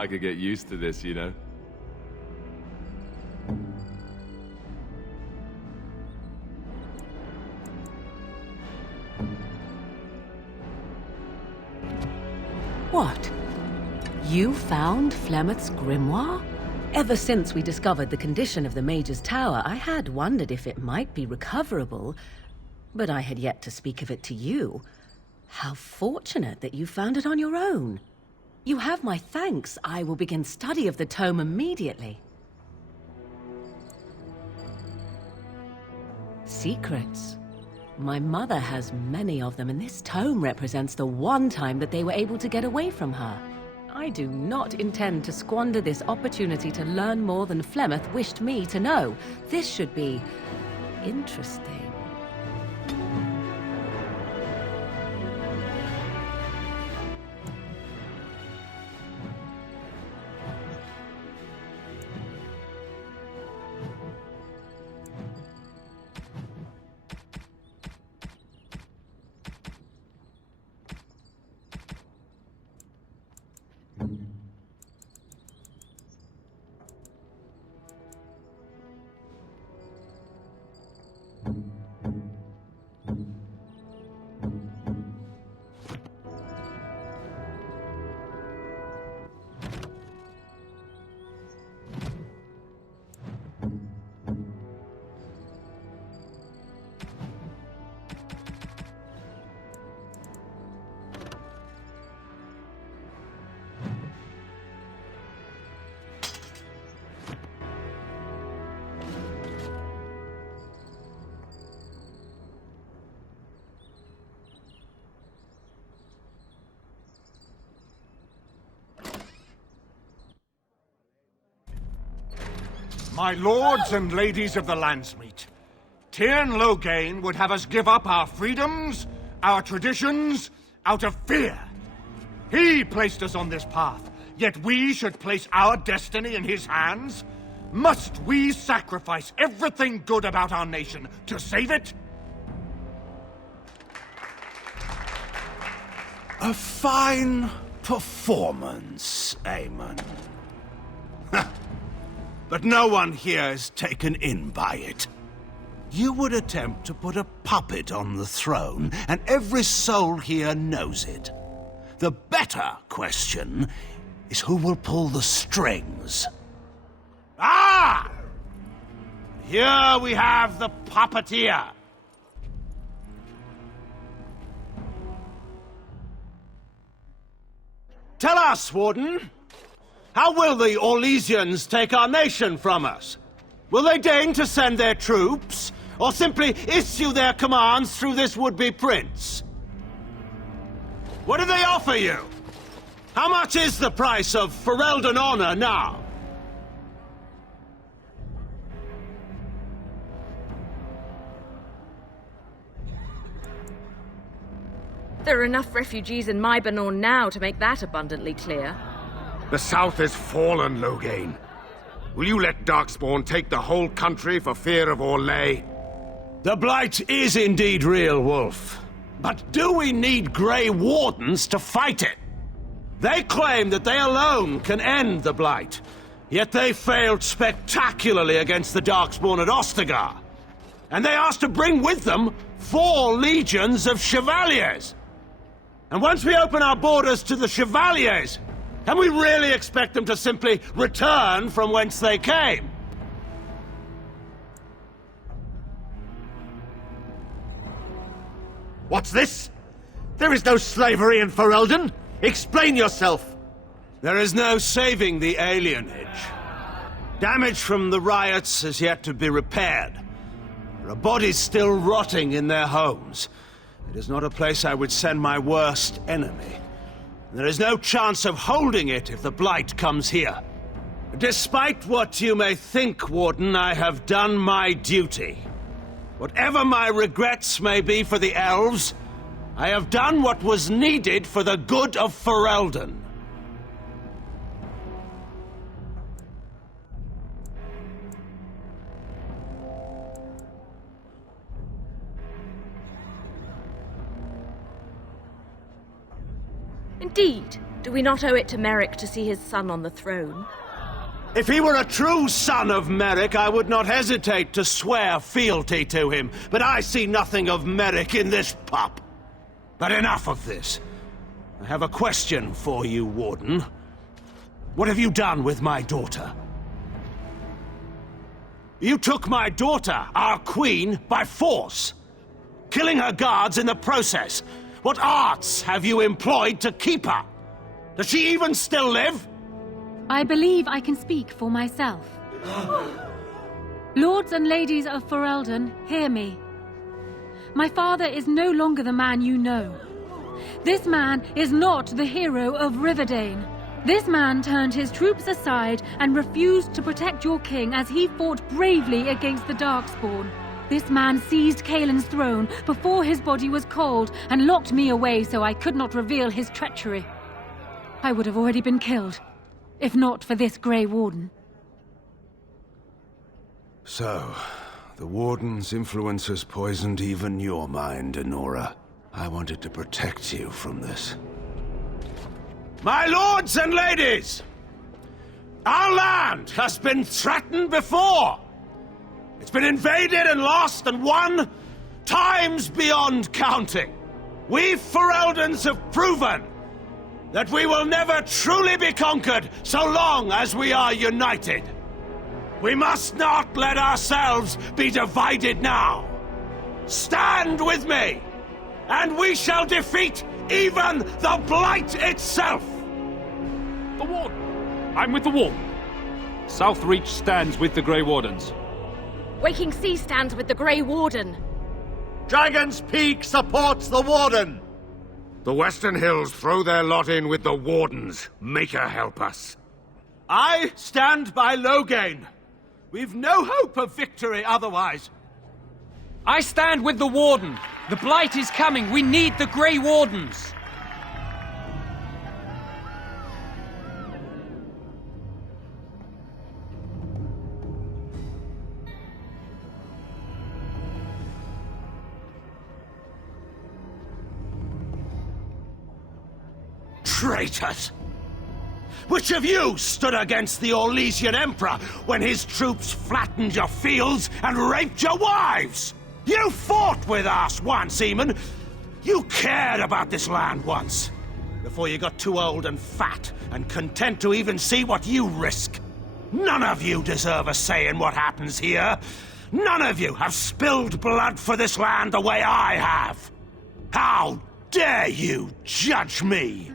I could get used to this, you know? What? You found Flemeth's grimoire? Ever since we discovered the condition of the Mage's Tower, I had wondered if it might be recoverable, but I had yet to speak of it to you. How fortunate that you found it on your own. You have my thanks. I will begin study of the tome immediately. Secrets. My mother has many of them, and this tome represents the one time that they were able to get away from her. I do not intend to squander this opportunity to learn more than Flemeth wished me to know. This should be interesting. My lords and ladies of the Landsmeet, Tyrn Loghain would have us give up our freedoms, our traditions, out of fear. He placed us on this path, yet we should place our destiny in his hands? Must we sacrifice everything good about our nation to save it? A fine performance, Aemon. But no one here is taken in by it. You would attempt to put a puppet on the throne, and every soul here knows it. The better question is who will pull the strings. Ah! Here we have the puppeteer. Tell us, Warden. How will the Orlesians take our nation from us? Will they deign to send their troops, or simply issue their commands through this would-be prince? What do they offer you? How much is the price of Ferelden honor now? There are enough refugees in Mybanor now to make that abundantly clear. The South is fallen, Loghain. Will you let Darkspawn take the whole country for fear of Orlais? The Blight is indeed real, Wolf. But do we need Grey Wardens to fight it? They claim that they alone can end the Blight, yet they failed spectacularly against the Darkspawn at Ostagar. And they asked to bring with them 4 legions of Chevaliers. And once we open our borders to the Chevaliers, can we really expect them to simply return from whence they came? What's this? There is no slavery in Ferelden! Explain yourself! There is no saving the alienage. Damage from the riots has yet to be repaired. There are bodies still rotting in their homes. It is not a place I would send my worst enemy. There is no chance of holding it if the Blight comes here. Despite what you may think, Warden, I have done my duty. Whatever my regrets may be for the elves, I have done what was needed for the good of Ferelden. Indeed, Do we not owe it to Merrick to see his son on the throne? If he were a true son of Merrick, I would not hesitate to swear fealty to him. But I see nothing of Merrick in this pup. But enough of this. I have a question for you, Warden. What have you done with my daughter? You took my daughter, our queen, by force, killing her guards in the process. What arts have you employed to keep her? Does she even still live? I believe I can speak for myself. Lords and ladies of Ferelden, hear me. My father is no longer the man you know. This man is not the hero of Riverdane. This man turned his troops aside and refused to protect your king as he fought bravely against the Darkspawn. This man seized Kaelin's throne before his body was cold and locked me away so I could not reveal his treachery. I would have already been killed, if not for this Grey Warden. So, the Warden's influence has poisoned even your mind, Enora. I wanted to protect you from this. My lords and ladies! Our land has been threatened before! It's been invaded and lost and won times beyond counting. We Fereldans have proven that we will never truly be conquered so long as we are united. We must not let ourselves be divided now. Stand with me, and we shall defeat even the Blight itself! The Warden! I'm with the Warden. Southreach stands with the Grey Wardens. Waking Sea stands with the Grey Warden. Dragon's Peak supports the Warden! The Western Hills throw their lot in with the Wardens. Make her help us. I stand by Loghain. We've no hope of victory otherwise. I stand with the Warden. The Blight is coming. We need the Grey Wardens. Traitors! Which of you stood against the Orlesian Emperor when his troops flattened your fields and raped your wives? You fought with us once, Eamon. You cared about this land once, before you got too old and fat and content to even see what you risk. None of you deserve a say in what happens here. None of you have spilled blood for this land the way I have. How dare you judge me?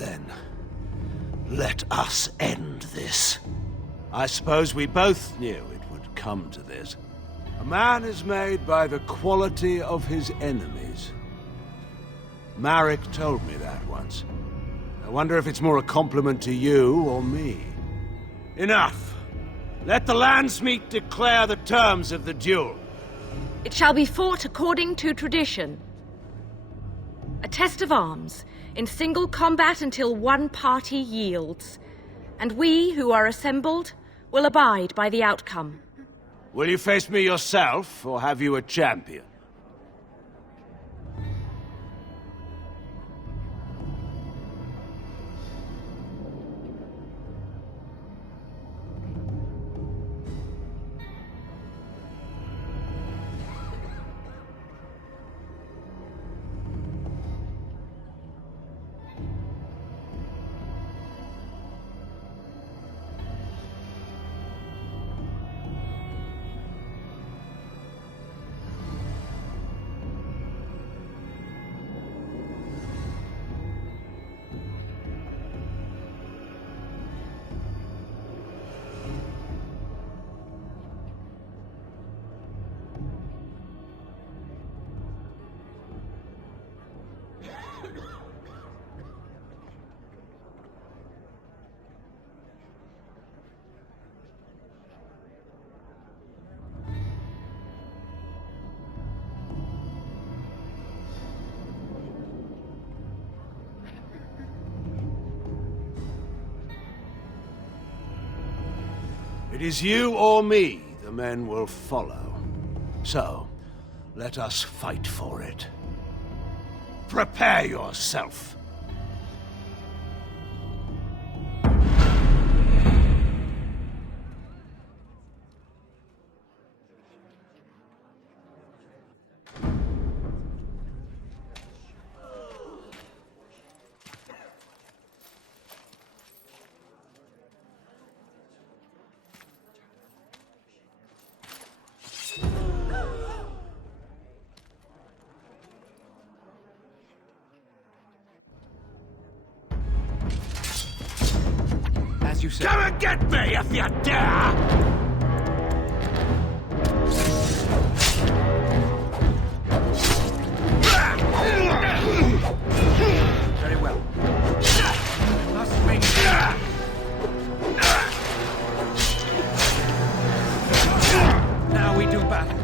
Then, let us end this. I suppose we both knew it would come to this. A man is made by the quality of his enemies. Marek told me that once. I wonder if it's more a compliment to you or me. Enough! Let the Landsmeet declare the terms of the duel. It shall be fought according to tradition. A test of arms, in single combat until one party yields. And we, who are assembled, will abide by the outcome. Will you face me yourself, or have you a champion? It is you or me the men will follow. So, let us fight for it. Prepare yourself. As you say. Come and get me if you dare! Very well. Must win. Now we do battle.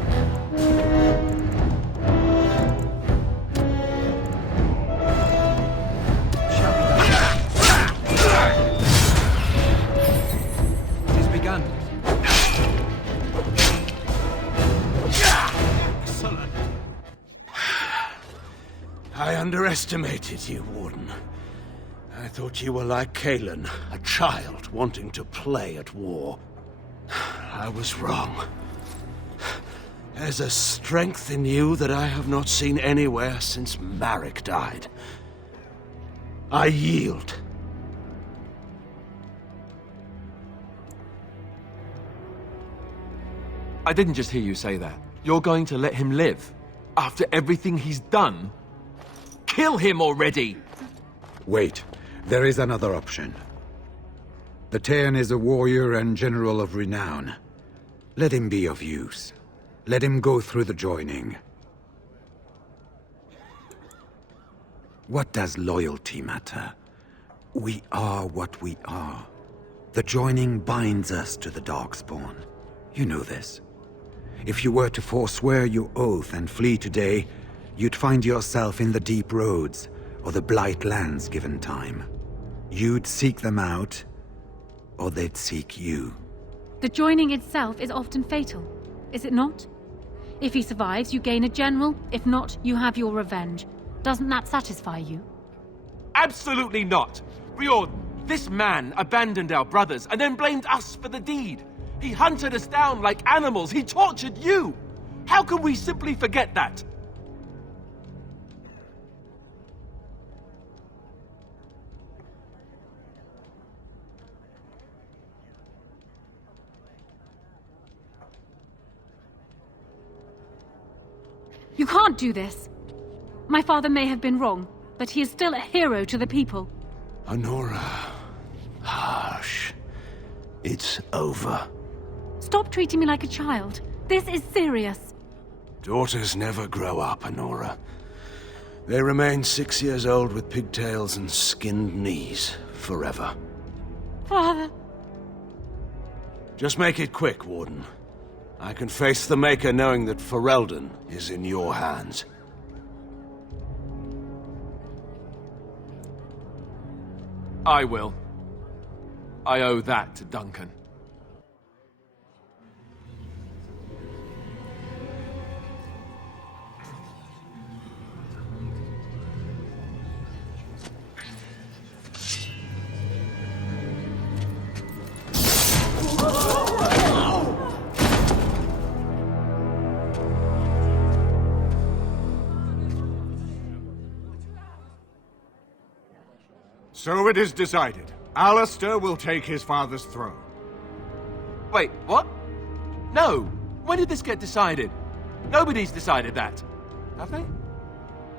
I underestimated you, Warden. I thought you were like Kalen, a child wanting to play at war. I was wrong. There's a strength in you that I have not seen anywhere since Marek died. I yield. I didn't just hear you say that. You're going to let him live? After everything he's done? Kill him already! Wait. There is another option. The Tairn is a warrior and general of renown. Let him be of use. Let him go through the joining. What does loyalty matter? We are what we are. The joining binds us to the Darkspawn. You know this. If you were to forswear your oath and flee today, you'd find yourself in the Deep Roads, or the Blight Lands given time. You'd seek them out, or they'd seek you. The joining itself is often fatal, is it not? If he survives, you gain a general. If not, you have your revenge. Doesn't that satisfy you? Absolutely not! Riordan, this man abandoned our brothers and then blamed us for the deed. He hunted us down like animals. He tortured you! How can we simply forget that? You can't do this. My father may have been wrong, but he is still a hero to the people. Honora. Hush. It's over. Stop treating me like a child. This is serious. Daughters never grow up, Honora. They remain 6 years old with pigtails and skinned knees forever. Father. Just make it quick, Warden. I can face the Maker knowing that Ferelden is in your hands. I will. I owe that to Duncan. So it is decided. Alistair will take his father's throne. Wait, what? No! When did this get decided? Nobody's decided that. Have they?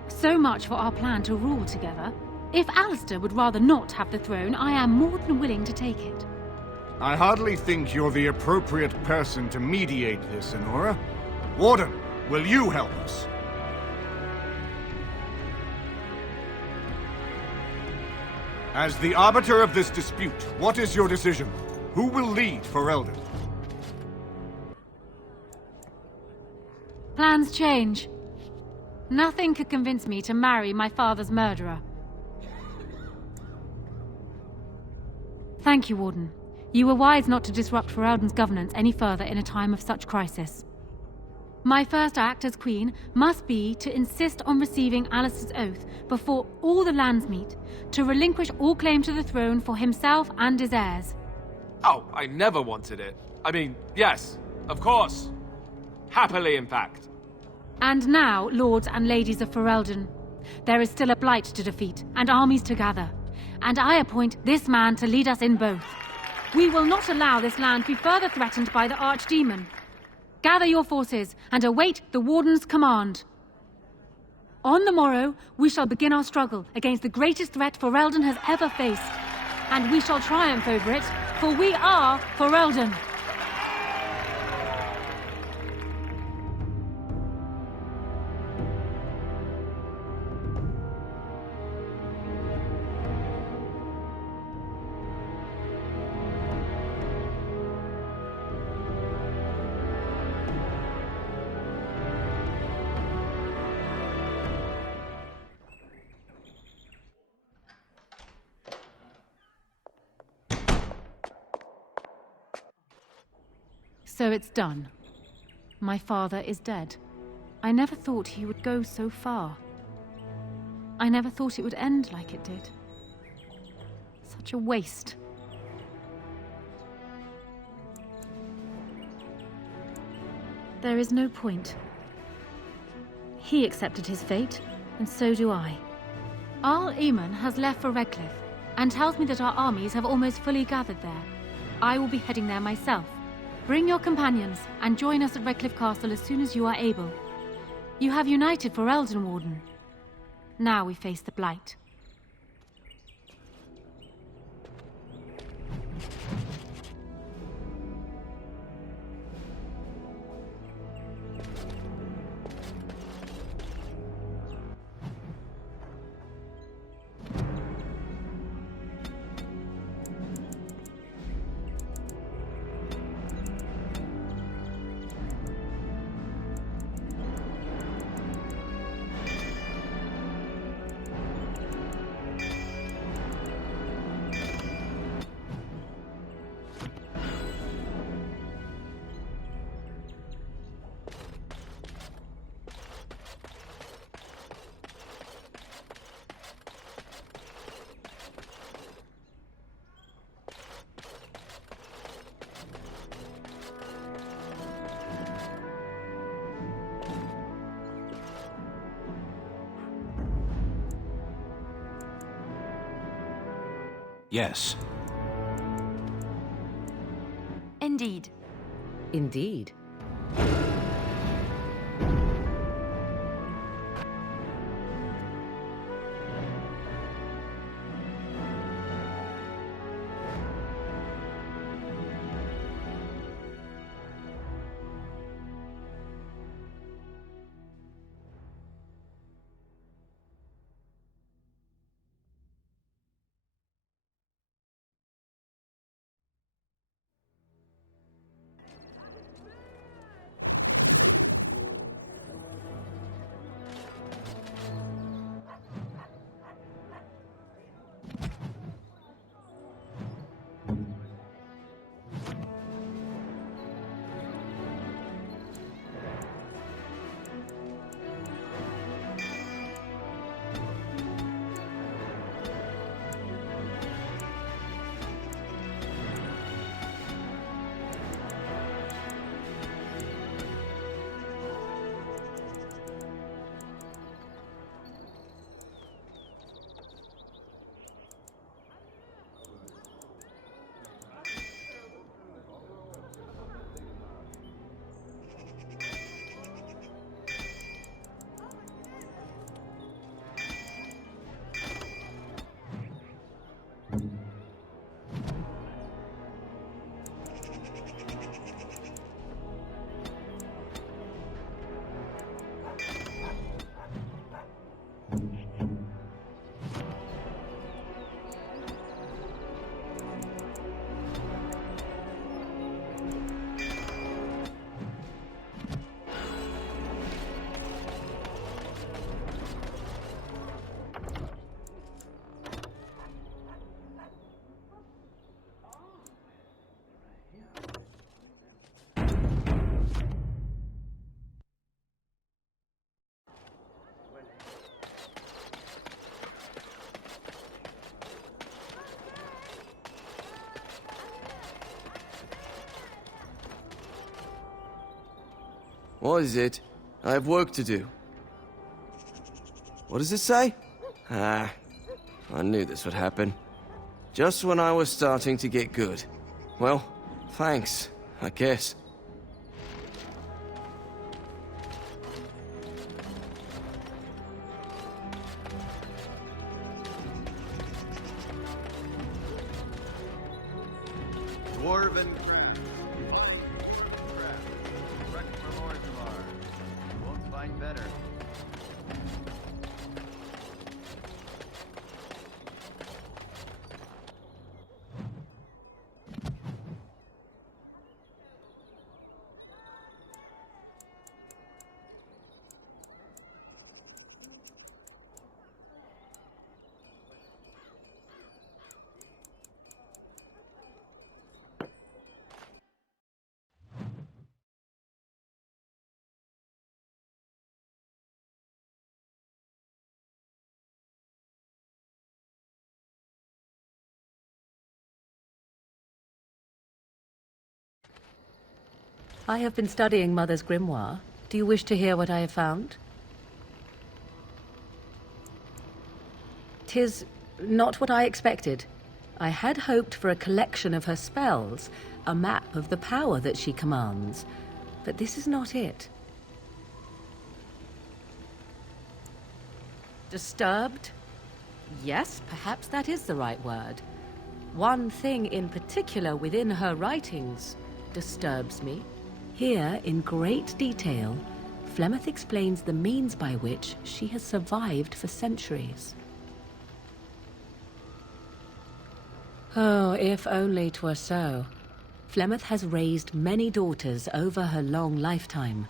So much for our plan to rule together. If Alistair would rather not have the throne, I am more than willing to take it. I hardly think you're the appropriate person to mediate this, Honora. Warden, will you help us? As the arbiter of this dispute, what is your decision? Who will lead Ferelden? Plans change. Nothing could convince me to marry my father's murderer. Thank you, Warden. You were wise not to disrupt Ferelden's governance any further in a time of such crisis. My first act as Queen must be to insist on receiving Alistair's oath before all the Landsmeet, to relinquish all claim to the throne for himself and his heirs. Oh, I never wanted it. I mean, yes, of course. Happily, in fact. And now, lords and ladies of Ferelden, there is still a blight to defeat and armies to gather, and I appoint this man to lead us in both. We will not allow this land be further threatened by the Archdemon. Gather your forces and await the Warden's command. On the morrow, we shall begin our struggle against the greatest threat Ferelden has ever faced. And we shall triumph over it, for we are Ferelden. So it's done. My father is dead. I never thought he would go so far. I never thought it would end like it did. Such a waste. There is no point. He accepted his fate, and so do I. Arl Eamon has left for Redcliffe, and tells me that our armies have almost fully gathered there. I will be heading there myself. Bring your companions, and join us at Redcliffe Castle as soon as you are able. You have united Ferelden, Warden. Now we face the Blight. Yes. Indeed. Indeed. What is it? I have work to do. What does it say? Ah, I knew this would happen. Just when I was starting to get good. Well, thanks, I guess. Dwarven craft. Wrecked for lords of ours. Won't find better. I have been studying Mother's grimoire. Do you wish to hear what I have found? 'Tis not what I expected. I had hoped for a collection of her spells, a map of the power that she commands, but this is not it. Disturbed? Yes, perhaps that is the right word. One thing in particular within her writings disturbs me. Here, in great detail, Flemeth explains the means by which she has survived for centuries. Oh, if only 'twere so. Flemeth has raised many daughters over her long lifetime.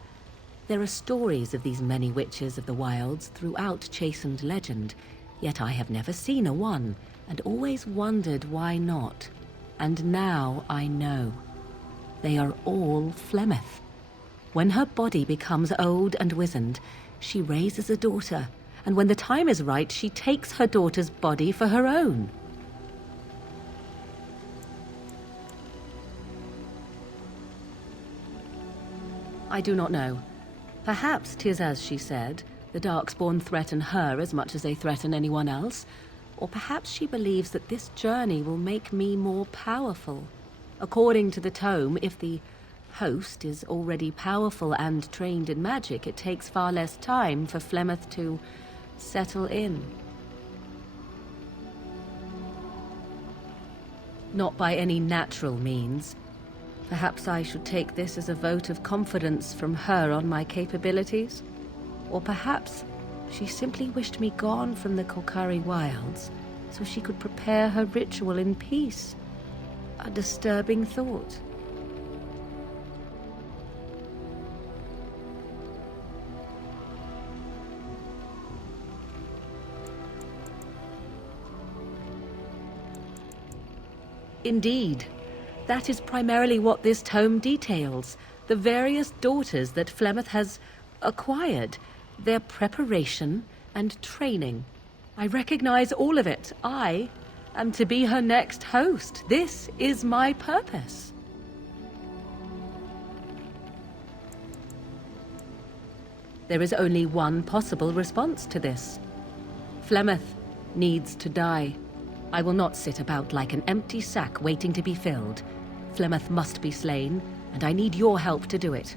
There are stories of these many witches of the wilds throughout chastened legend, yet I have never seen a one, and always wondered why not. And now I know. They are all Flemeth. When her body becomes old and wizened, she raises a daughter, and when the time is right, she takes her daughter's body for her own. I do not know. Perhaps 'tis as she said, the Darkspawn threaten her as much as they threaten anyone else, or perhaps she believes that this journey will make me more powerful. According to the tome, if the host is already powerful and trained in magic, it takes far less time for Flemeth to settle in. Not by any natural means. Perhaps I should take this as a vote of confidence from her on my capabilities? Or perhaps she simply wished me gone from the Korcari wilds so she could prepare her ritual in peace. A disturbing thought. Indeed. That is primarily what this tome details. The various daughters that Flemeth has acquired. Their preparation and training. I recognize all of it. I am to be her next host. This is my purpose. There is only one possible response to this. Flemeth needs to die. I will not sit about like an empty sack waiting to be filled. Flemeth must be slain, and I need your help to do it.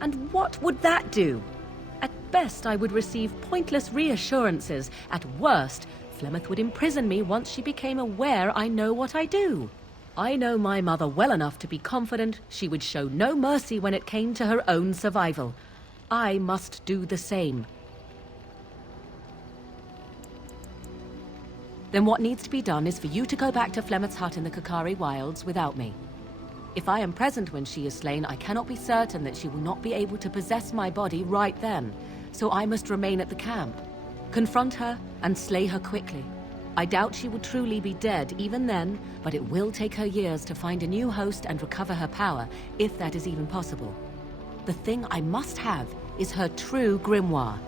And what would that do? At best, I would receive pointless reassurances. At worst, Flemeth would imprison me once she became aware I know what I do. I know my mother well enough to be confident she would show no mercy when it came to her own survival. I must do the same. Then what needs to be done is for you to go back to Flemeth's hut in the Korcari wilds without me. If I am present when she is slain, I cannot be certain that she will not be able to possess my body right then, so I must remain at the camp. Confront her and slay her quickly. I doubt she will truly be dead even then, but it will take her years to find a new host and recover her power, if that is even possible. The thing I must have is her true grimoire.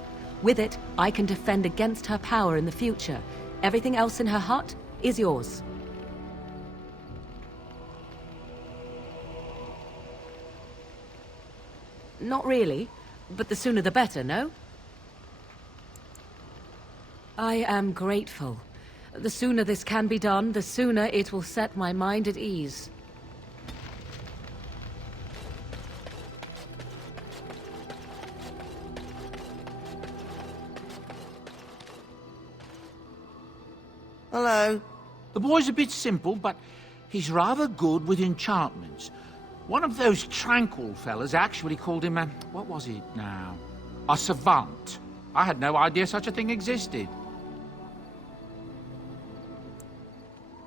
With it, I can defend against her power in the future. Everything else in her hut is yours. Not really, but the sooner the better, no? I am grateful. The sooner this can be done, the sooner it will set my mind at ease. Hello. The boy's a bit simple, but he's rather good with enchantments. One of those tranquil fellas actually called him a... what was it now? A savant. I had no idea such a thing existed.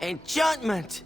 Enchantment!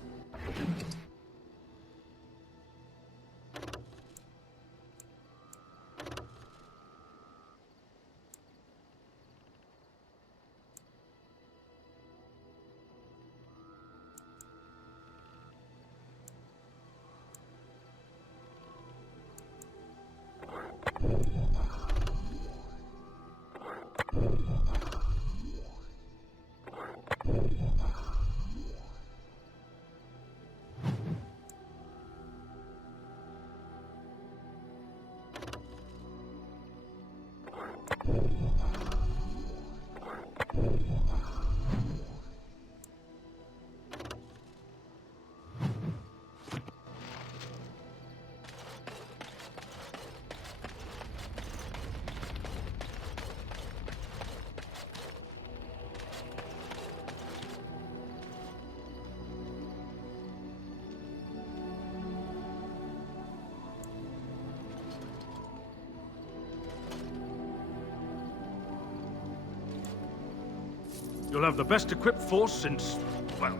You'll have the best equipped force since, well...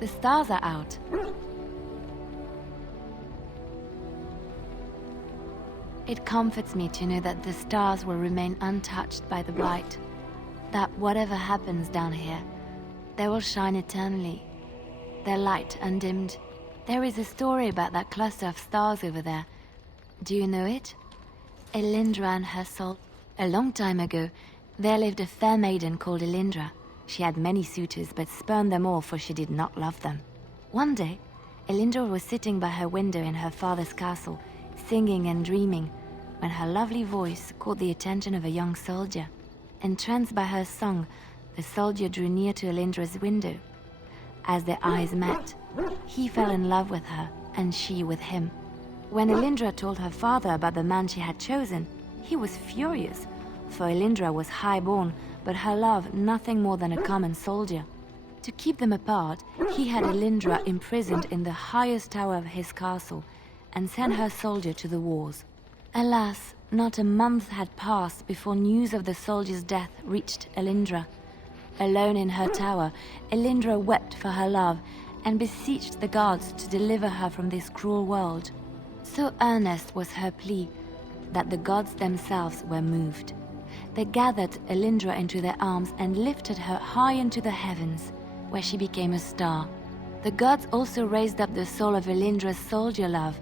The stars are out. It comforts me to know that the stars will remain untouched by the blight. That whatever happens down here, they will shine eternally. Their light undimmed. There is a story about that cluster of stars over there. Do you know it? Elindra and her soul. A long time ago, there lived a fair maiden called Elindra. She had many suitors, but spurned them all, for she did not love them. One day, Elindra was sitting by her window in her father's castle, singing and dreaming, when her lovely voice caught the attention of a young soldier. Entranced by her song, the soldier drew near to Elindra's window. As their eyes met, he fell in love with her, and she with him. When Elindra told her father about the man she had chosen, he was furious, for Elindra was high-born, but her love nothing more than a common soldier. To keep them apart, he had Elindra imprisoned in the highest tower of his castle, and sent her soldier to the wars. Alas, not a month had passed before news of the soldier's death reached Elindra. Alone in her tower, Elindra wept for her love, and beseeched the gods to deliver her from this cruel world. So earnest was her plea that the gods themselves were moved. They gathered Elindra into their arms and lifted her high into the heavens, where she became a star. The gods also raised up the soul of Elindra's soldier love,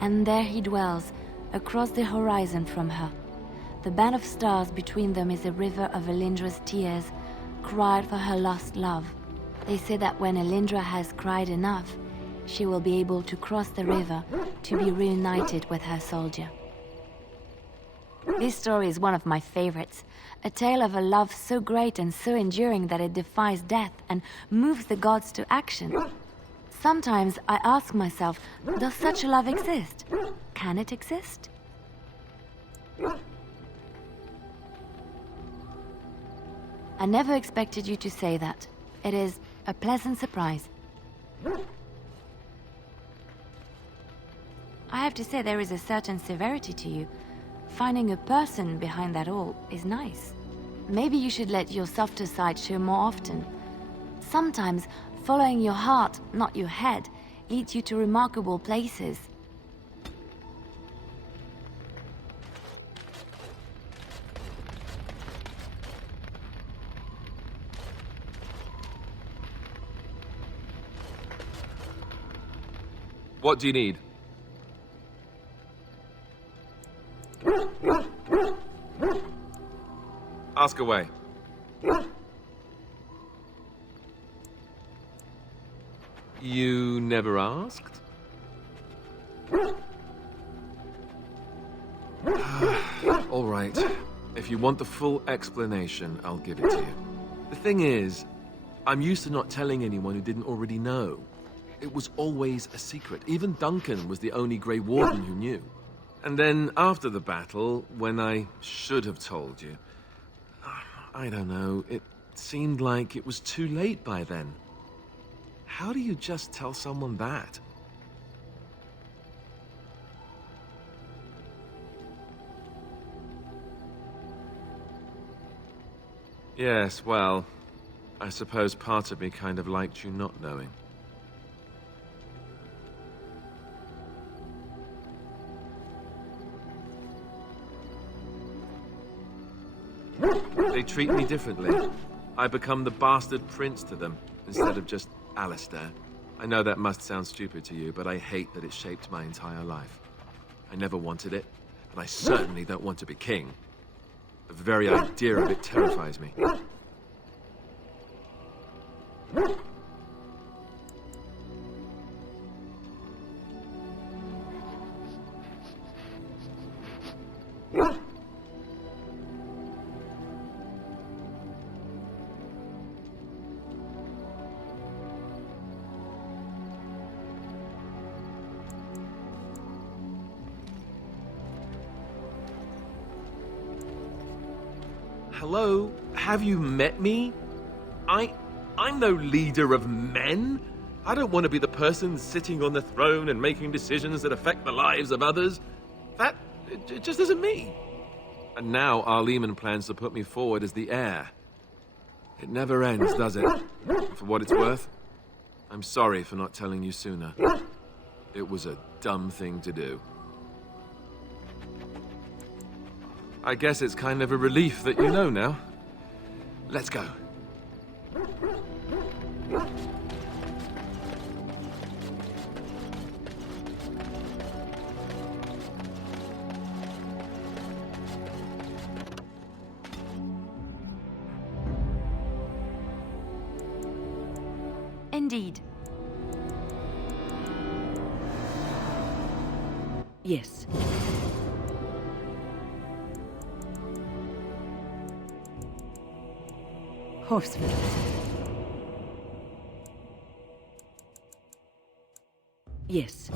and there he dwells, across the horizon from her. The band of stars between them is a river of Elindra's tears, cried for her lost love. They say that when Elindra has cried enough, she will be able to cross the river to be reunited with her soldier. This story is one of my favorites, a tale of a love so great and so enduring that it defies death and moves the gods to action. Sometimes I ask myself, does such a love exist? Can it exist? I never expected you to say that. It is a pleasant surprise. I have to say there is a certain severity to you. Finding a person behind that all is nice. Maybe you should let your softer side show more often. Sometimes following your heart, not your head, leads you to remarkable places. What do you need? Ask away. You never asked? All right. If you want the full explanation, I'll give it to you. The thing is, I'm used to not telling anyone who didn't already know. It was always a secret. Even Duncan was the only Grey Warden who knew. And then, after the battle, when I should have told you, I don't know, it seemed like it was too late by then. How do you just tell someone that? Yes, well, I suppose part of me kind of liked you not knowing. They treat me differently. I become the bastard prince to them, instead of just Alistair. I know that must sound stupid to you, but I hate that it shaped my entire life. I never wanted it, and I certainly don't want to be king. The very idea of it terrifies me. Hello? Have you met me? I'm no leader of men. I don't want to be the person sitting on the throne and making decisions that affect the lives of others. It just isn't me. And now Arleman plans to put me forward as the heir. It never ends, does it? For what it's worth, I'm sorry for not telling you sooner. It was a dumb thing to do. I guess it's kind of a relief that you know now. Let's go. Indeed. Yes. Horseford. Yes.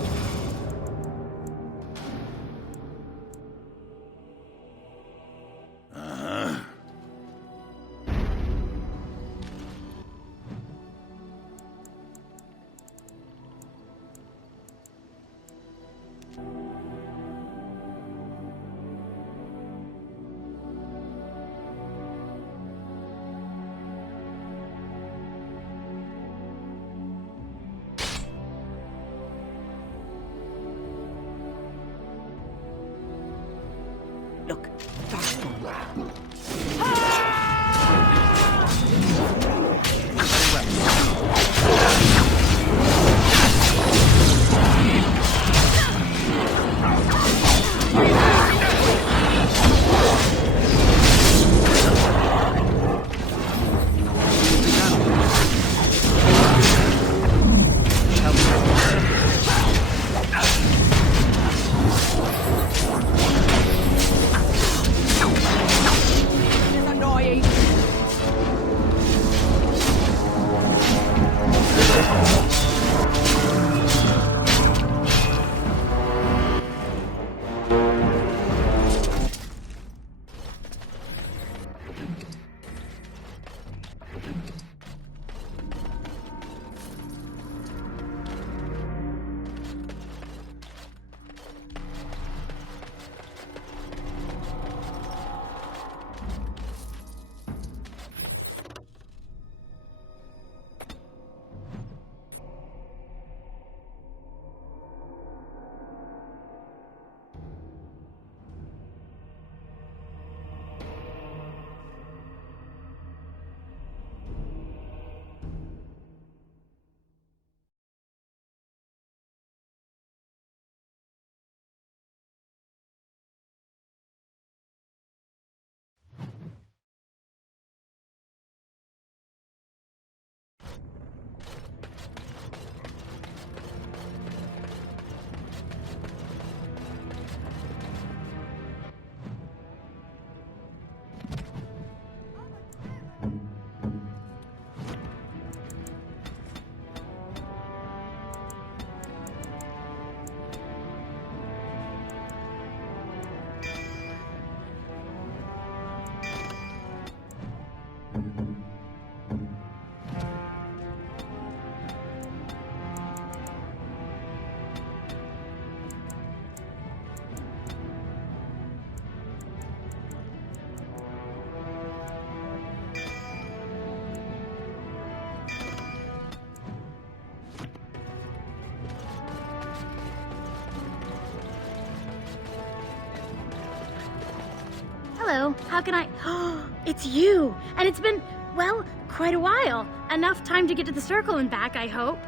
hello. How can I... Oh, it's you! And it's been, well, quite a while. Enough time to get to the circle and back, I hope.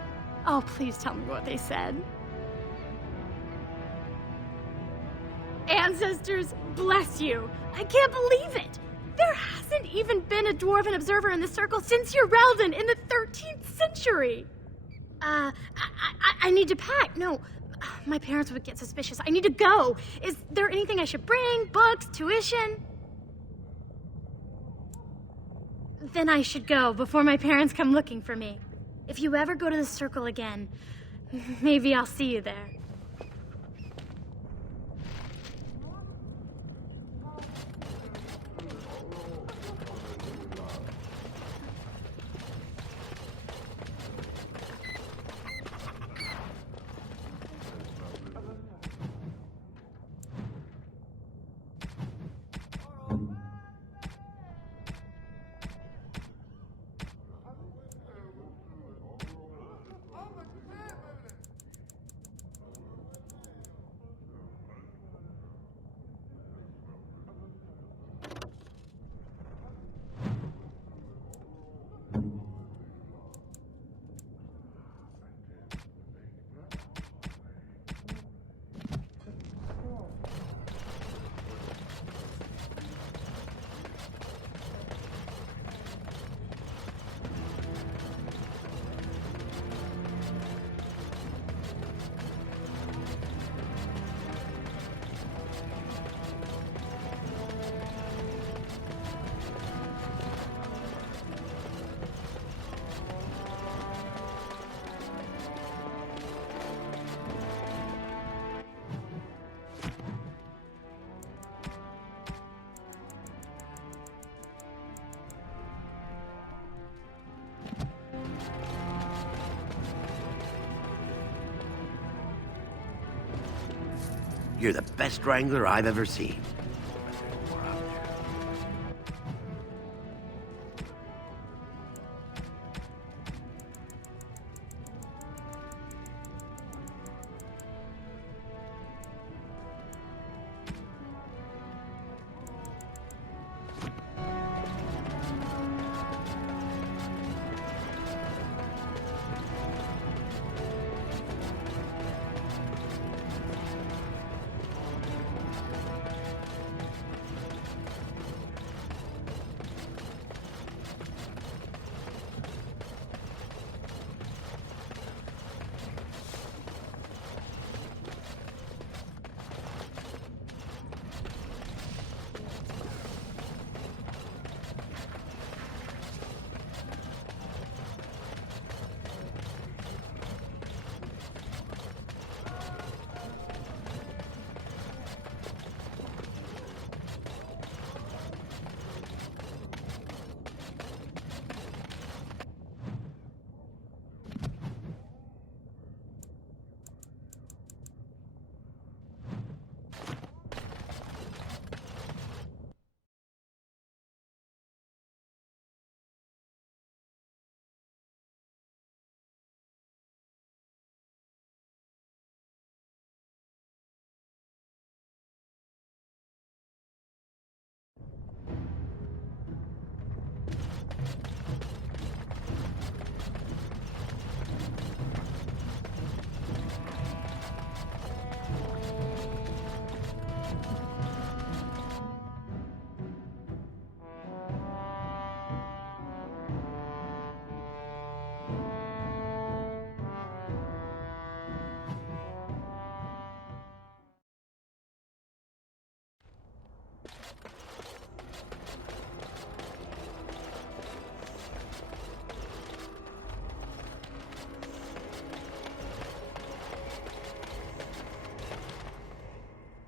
Oh, please tell me what they said. Ancestors, bless you. I can't believe it. There hasn't even been a dwarven observer in the circle since Urelden in the 13th century. I need to pack. No, my parents would get suspicious. I need to go. Is there anything I should bring? Books? Tuition? Then I should go before my parents come looking for me. If you ever go to the circle again, maybe I'll see you there. You're the best wrangler I've ever seen.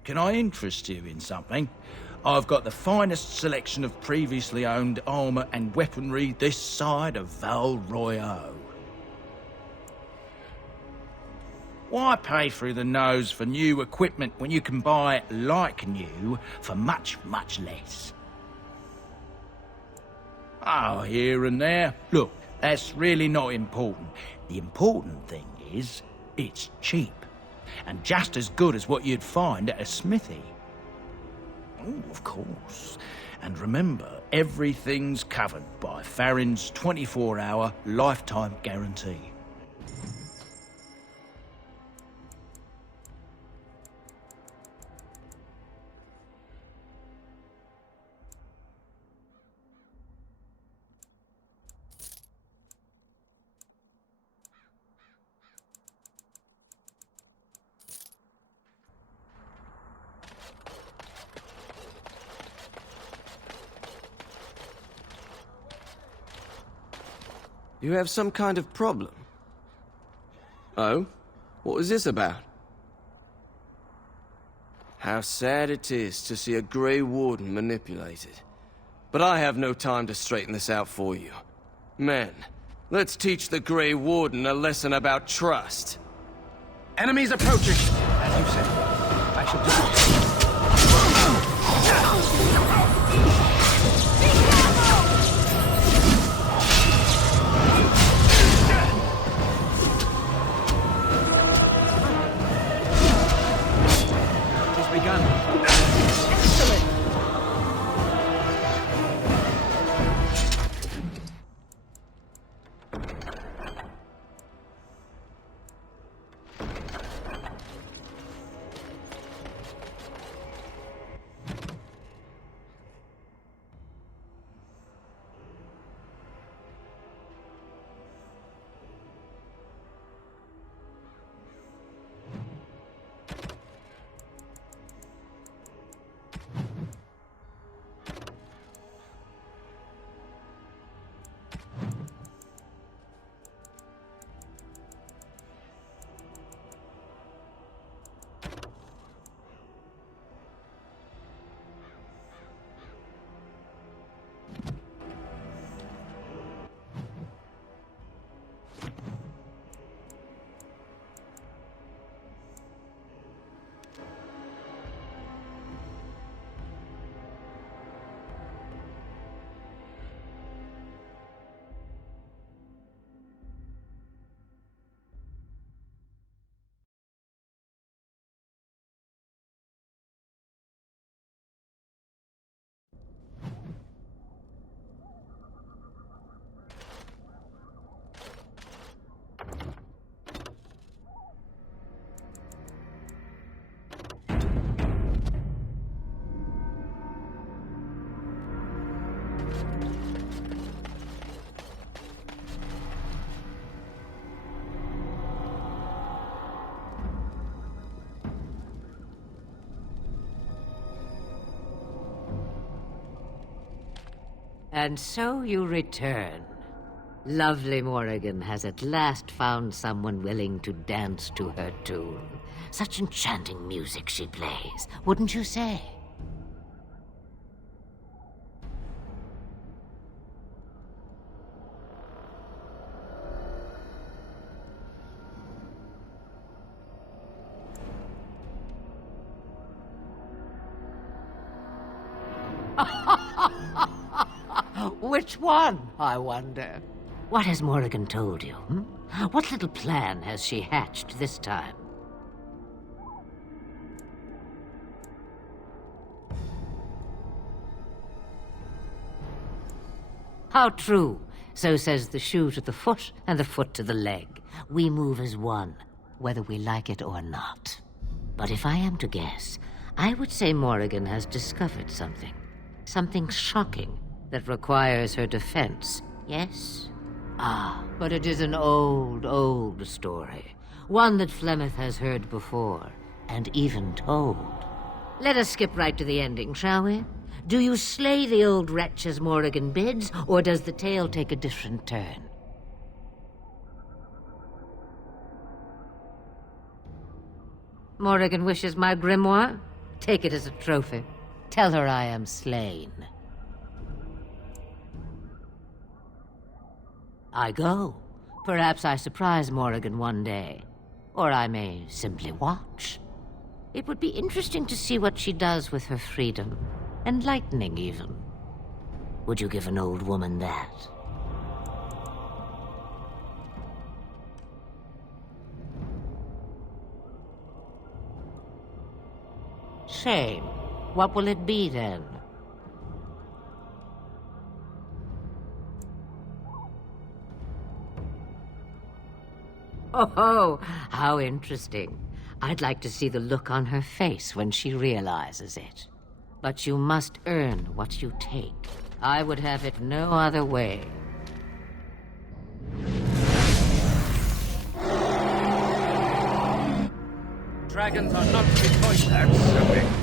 Can I interest you in something? I've got the finest selection of previously owned armour and weaponry this side of Val Royeaux. Why pay through the nose for new equipment when you can buy it like new for much, much less? Oh, here and there. Look, that's really not important. The important thing is, it's cheap. And just as good as what you'd find at a smithy. Oh, of course. And remember, everything's covered by Farron's 24-hour lifetime guarantee. You have some kind of problem? Oh? What was this about? How sad it is to see a Grey Warden manipulated. But I have no time to straighten this out for you. Men, let's teach the Grey Warden a lesson about trust. Enemies approaching! As you said, I shall do it. And so you return. Lovely Morrigan has at last found someone willing to dance to her tune. Such enchanting music she plays, wouldn't you say? Which one, I wonder? What has Morrigan told you? What little plan has she hatched this time? How true. So says the shoe to the foot and the foot to the leg. We move as one, whether we like it or not. But if I am to guess, I would say Morrigan has discovered something. Something shocking that requires her defense, yes? Ah, but it is an old, old story. One that Flemeth has heard before, and even told. Let us skip right to the ending, shall we? Do you slay the old wretch as Morrigan bids, or does the tale take a different turn? Morrigan wishes my grimoire? Take it as a trophy. Tell her I am slain. I go. Perhaps I surprise Morrigan one day. Or I may simply watch. It would be interesting to see what she does with her freedom. Enlightening, even. Would you give an old woman that? Shame. What will it be then? Oh, how interesting. I'd like to see the look on her face when she realizes it. But you must earn what you take. I would have it no other way. Dragons are not to be toyed. That's something.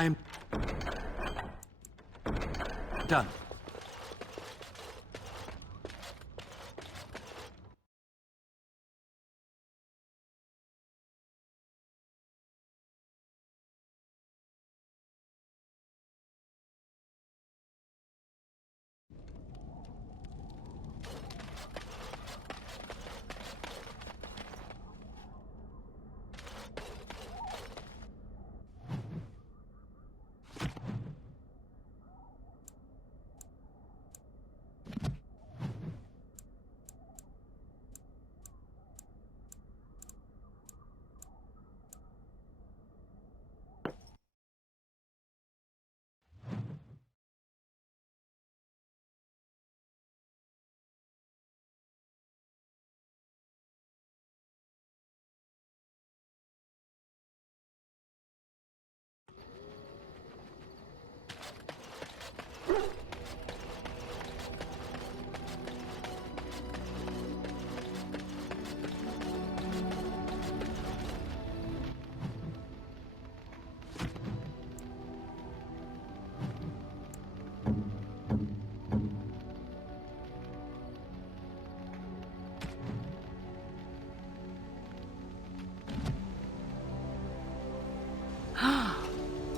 I'm done.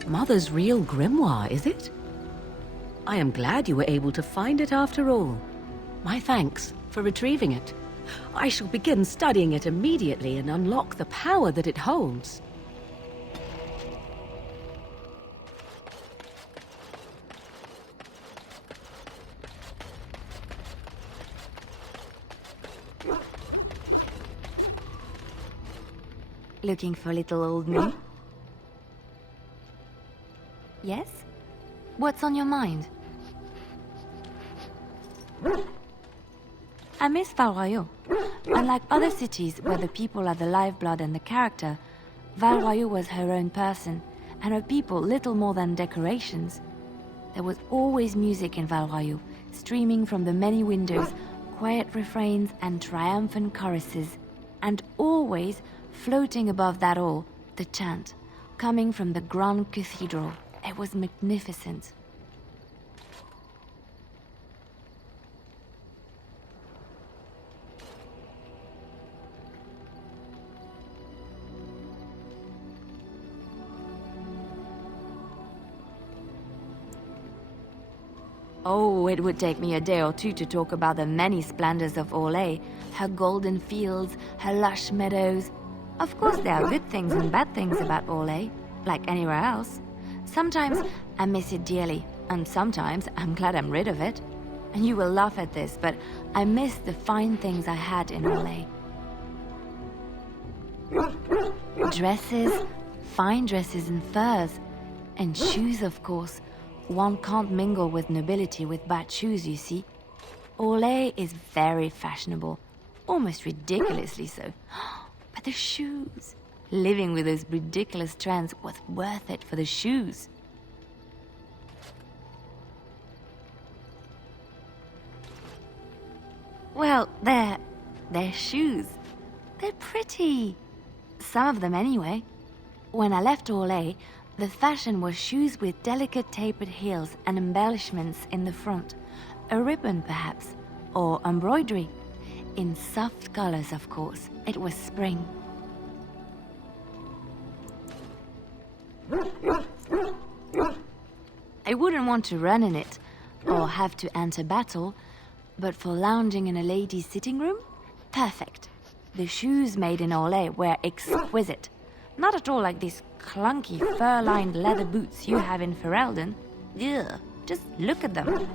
Mother's real grimoire, is it? I am glad you were able to find it after all. My thanks for retrieving it. I shall begin studying it immediately and unlock the power that it holds. Looking for little old me? Yes? What's on your mind? I miss Val Royeaux. Unlike other cities where the people are the lifeblood and the character, Val Royeaux was her own person, and her people little more than decorations. There was always music in Val Royeaux, streaming from the many windows, quiet refrains and triumphant choruses, and always, floating above that all, the chant, coming from the Grand Cathedral. It was magnificent. Oh, it would take me a day or two to talk about the many splendors of Orlais, her golden fields, her lush meadows. Of course there are good things and bad things about Orlais, like anywhere else. Sometimes I miss it dearly, and sometimes I'm glad I'm rid of it. And you will laugh at this, but I miss the fine things I had in Orlais. Dresses, fine dresses and furs, and shoes, of course. One can't mingle with nobility with bad shoes, you see. Orlais is very fashionable, almost ridiculously so. But the shoes! Living with those ridiculous trends was worth it for the shoes. Well, they're shoes. They're pretty. Some of them anyway. When I left Orlais, the fashion was shoes with delicate tapered heels and embellishments in the front. A ribbon, perhaps, or embroidery. In soft colors, of course. It was spring. I wouldn't want to run in it, or have to enter battle, but for lounging in a lady's sitting room, perfect. The shoes made in Orlais were exquisite. Not at all like these clunky fur-lined leather boots you have in Ferelden. Ugh, just look at them.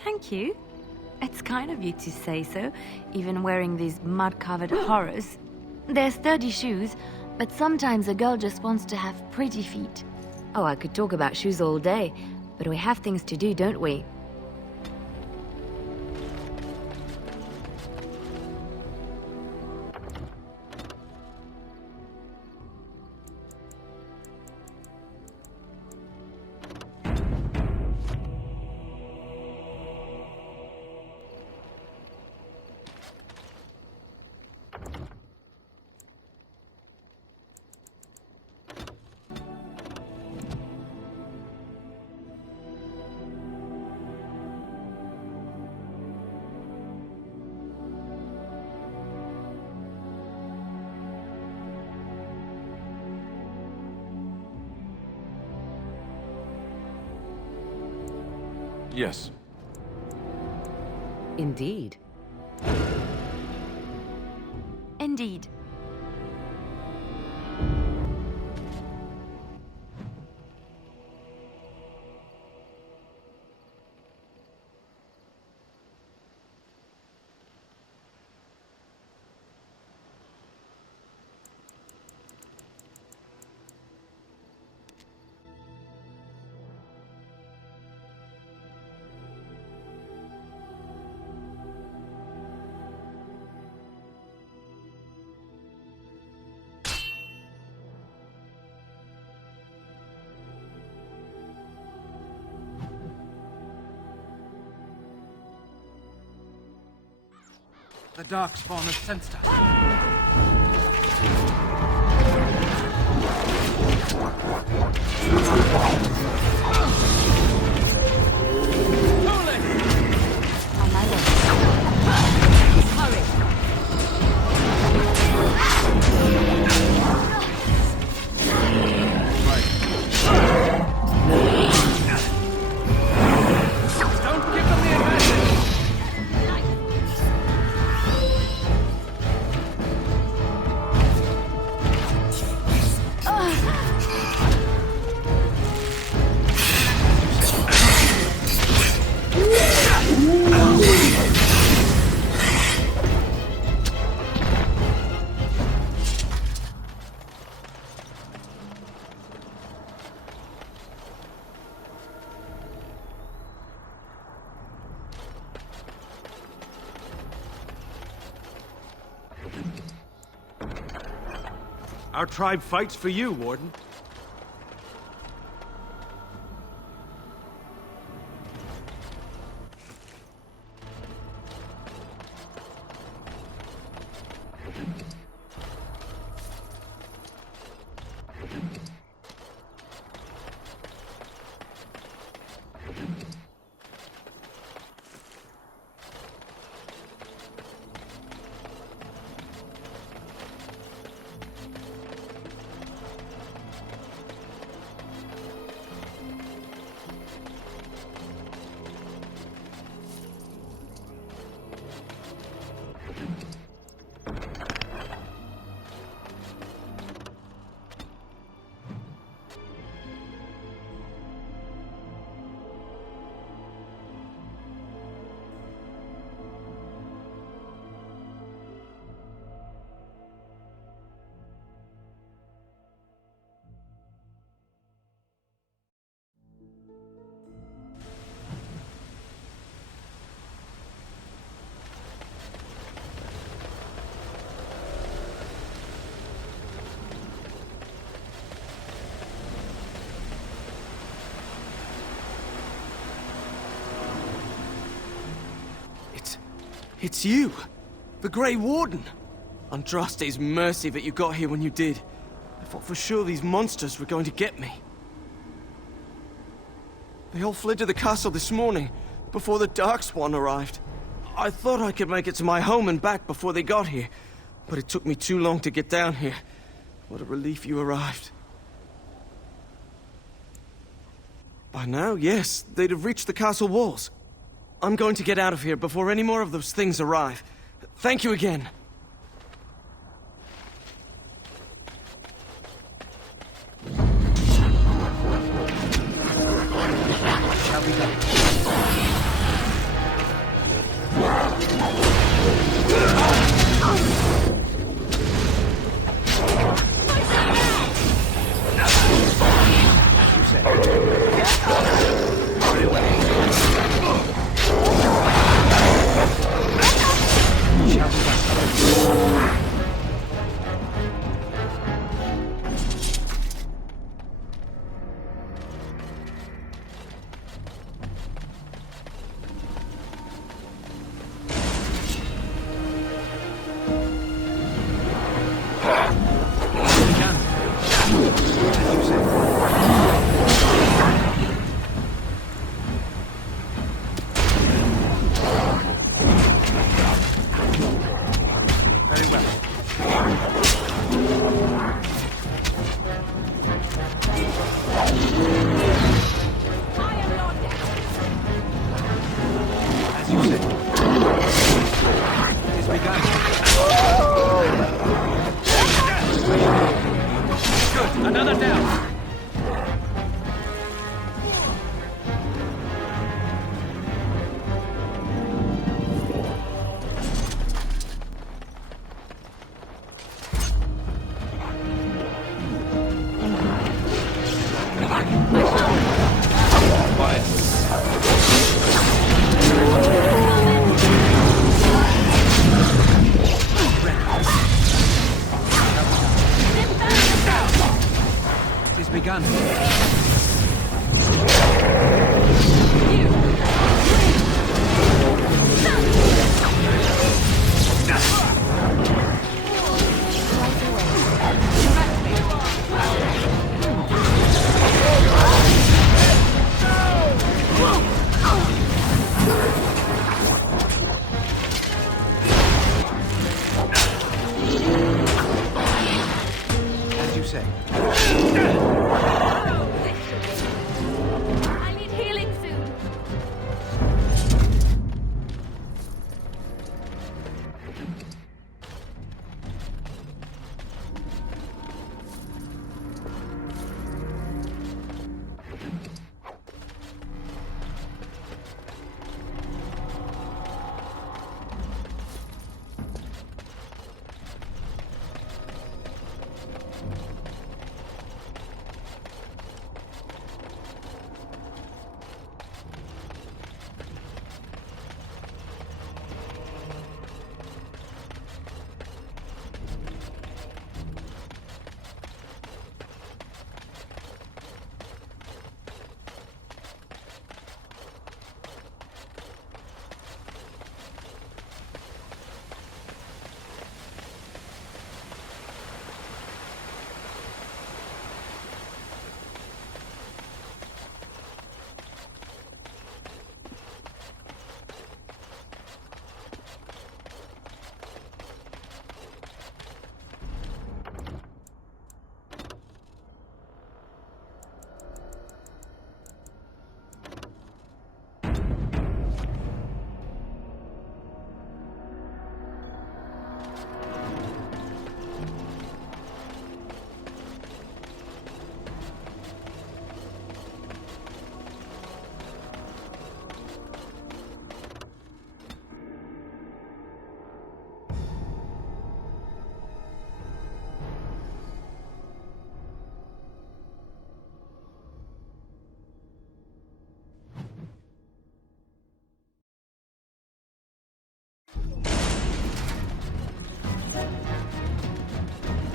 Thank you. It's kind of you to say so, even wearing these mud-covered horrors. They're sturdy shoes, but sometimes a girl just wants to have pretty feet. Oh, I could talk about shoes all day, but we have things to do, don't we? Yes. Indeed. Indeed. The Darkspawn has sensed us. On my way. Hurry. Our tribe fights for you, Warden. It's you! The Grey Warden! Andraste's mercy that you got here when you did. I thought for sure these monsters were going to get me. They all fled to the castle this morning, before the Darkspawn arrived. I thought I could make it to my home and back before they got here, but it took me too long to get down here. What a relief you arrived. By now, yes, they'd have reached the castle walls. I'm going to get out of here before any more of those things arrive. Thank you again. Shall we go? As you said. Very well. Shall we go?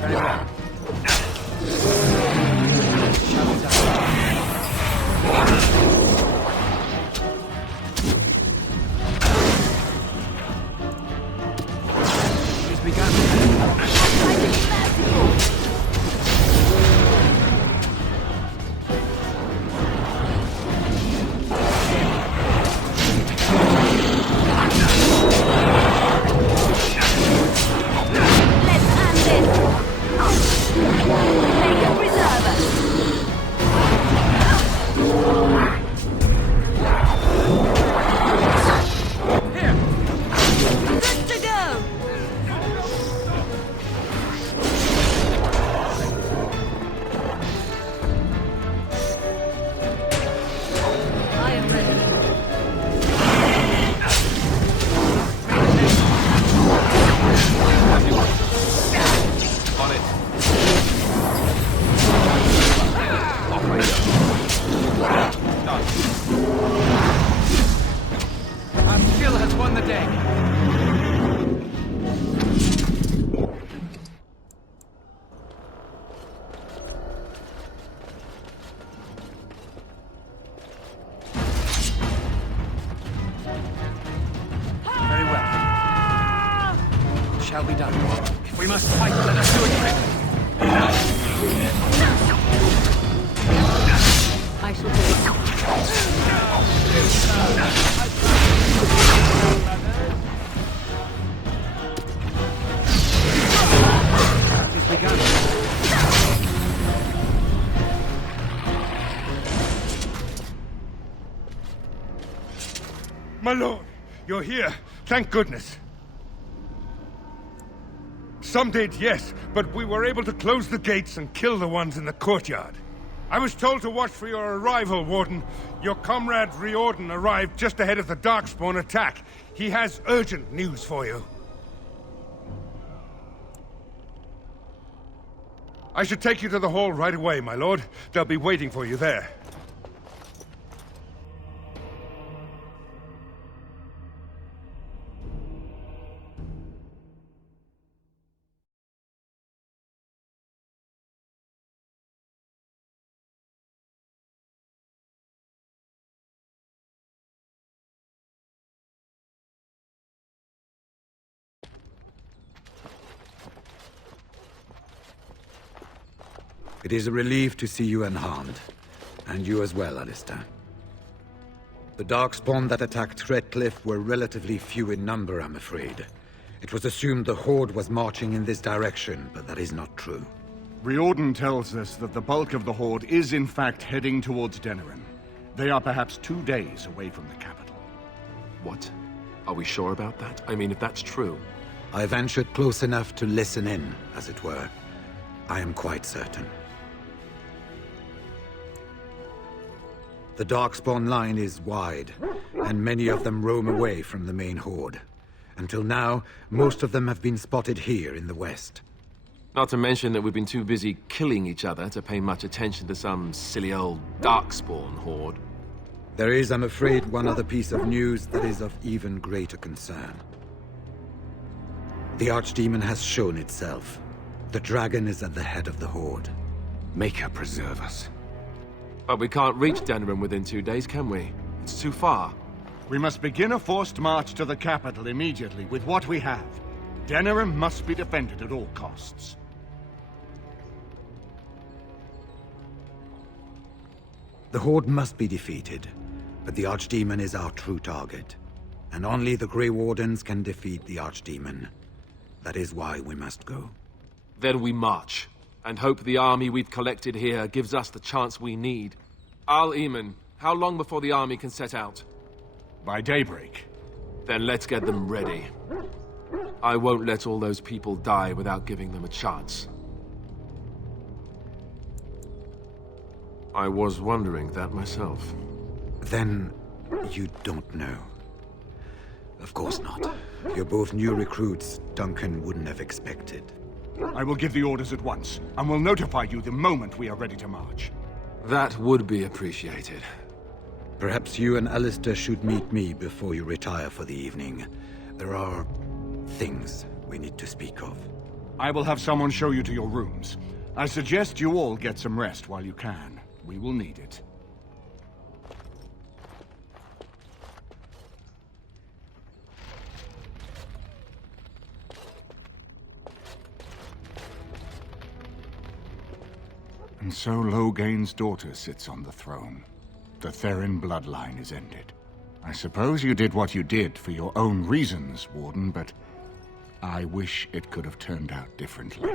Very well. It has begun. Shall be done. If we must fight, let us do it quickly. I shall do it. It has begun. My lord, you're here. Thank goodness. Some did, yes, but we were able to close the gates and kill the ones in the courtyard. I was told to watch for your arrival, Warden. Your comrade Riordan arrived just ahead of the Darkspawn attack. He has urgent news for you. I should take you to the hall right away, my lord. They'll be waiting for you there. It is a relief to see you unharmed. And you as well, Alistair. The Darkspawn that attacked Redcliffe were relatively few in number, I'm afraid. It was assumed the Horde was marching in this direction, but that is not true. Riordan tells us that the bulk of the Horde is in fact heading towards Denerim. They are perhaps 2 days away from the capital. What? Are we sure about that? I mean, if that's true... I ventured close enough to listen in, as it were. I am quite certain. The Darkspawn line is wide, and many of them roam away from the main Horde. Until now, most of them have been spotted here in the west. Not to mention that we've been too busy killing each other to pay much attention to some silly old Darkspawn Horde. There is, I'm afraid, one other piece of news that is of even greater concern. The Archdemon has shown itself. The dragon is at the head of the Horde. Make her preserve us. But we can't reach Denerim within 2 days, can we? It's too far. We must begin a forced march to the capital immediately with what we have. Denerim must be defended at all costs. The Horde must be defeated, but the Archdemon is our true target. And only the Grey Wardens can defeat the Archdemon. That is why we must go. Then we march, and hope the army we've collected here gives us the chance we need. Al-Eamon, how long before the army can set out? By daybreak. Then let's get them ready. I won't let all those people die without giving them a chance. I was wondering that myself. Then you don't know. Of course not. You're both new recruits Duncan wouldn't have expected. I will give the orders at once, and will notify you the moment we are ready to march. That would be appreciated. Perhaps you and Alistair should meet me before you retire for the evening. There are things we need to speak of. I will have someone show you to your rooms. I suggest you all get some rest while you can. We will need it. And so Logain's daughter sits on the throne. The Therin bloodline is ended. I suppose you did what you did for your own reasons, Warden, but I wish it could have turned out differently.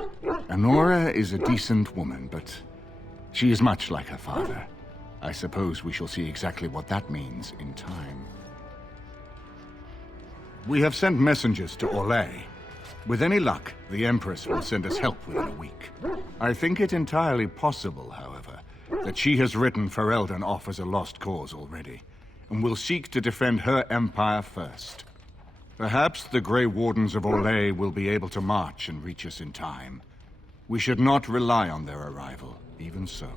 Honora is a decent woman, but she is much like her father. I suppose we shall see exactly what that means in time. We have sent messengers to Orlais. With any luck, the Empress will send us help within a week. I think it entirely possible, however, that she has written Ferelden off as a lost cause already, and will seek to defend her empire first. Perhaps the Grey Wardens of Orlais will be able to march and reach us in time. We should not rely on their arrival, even so.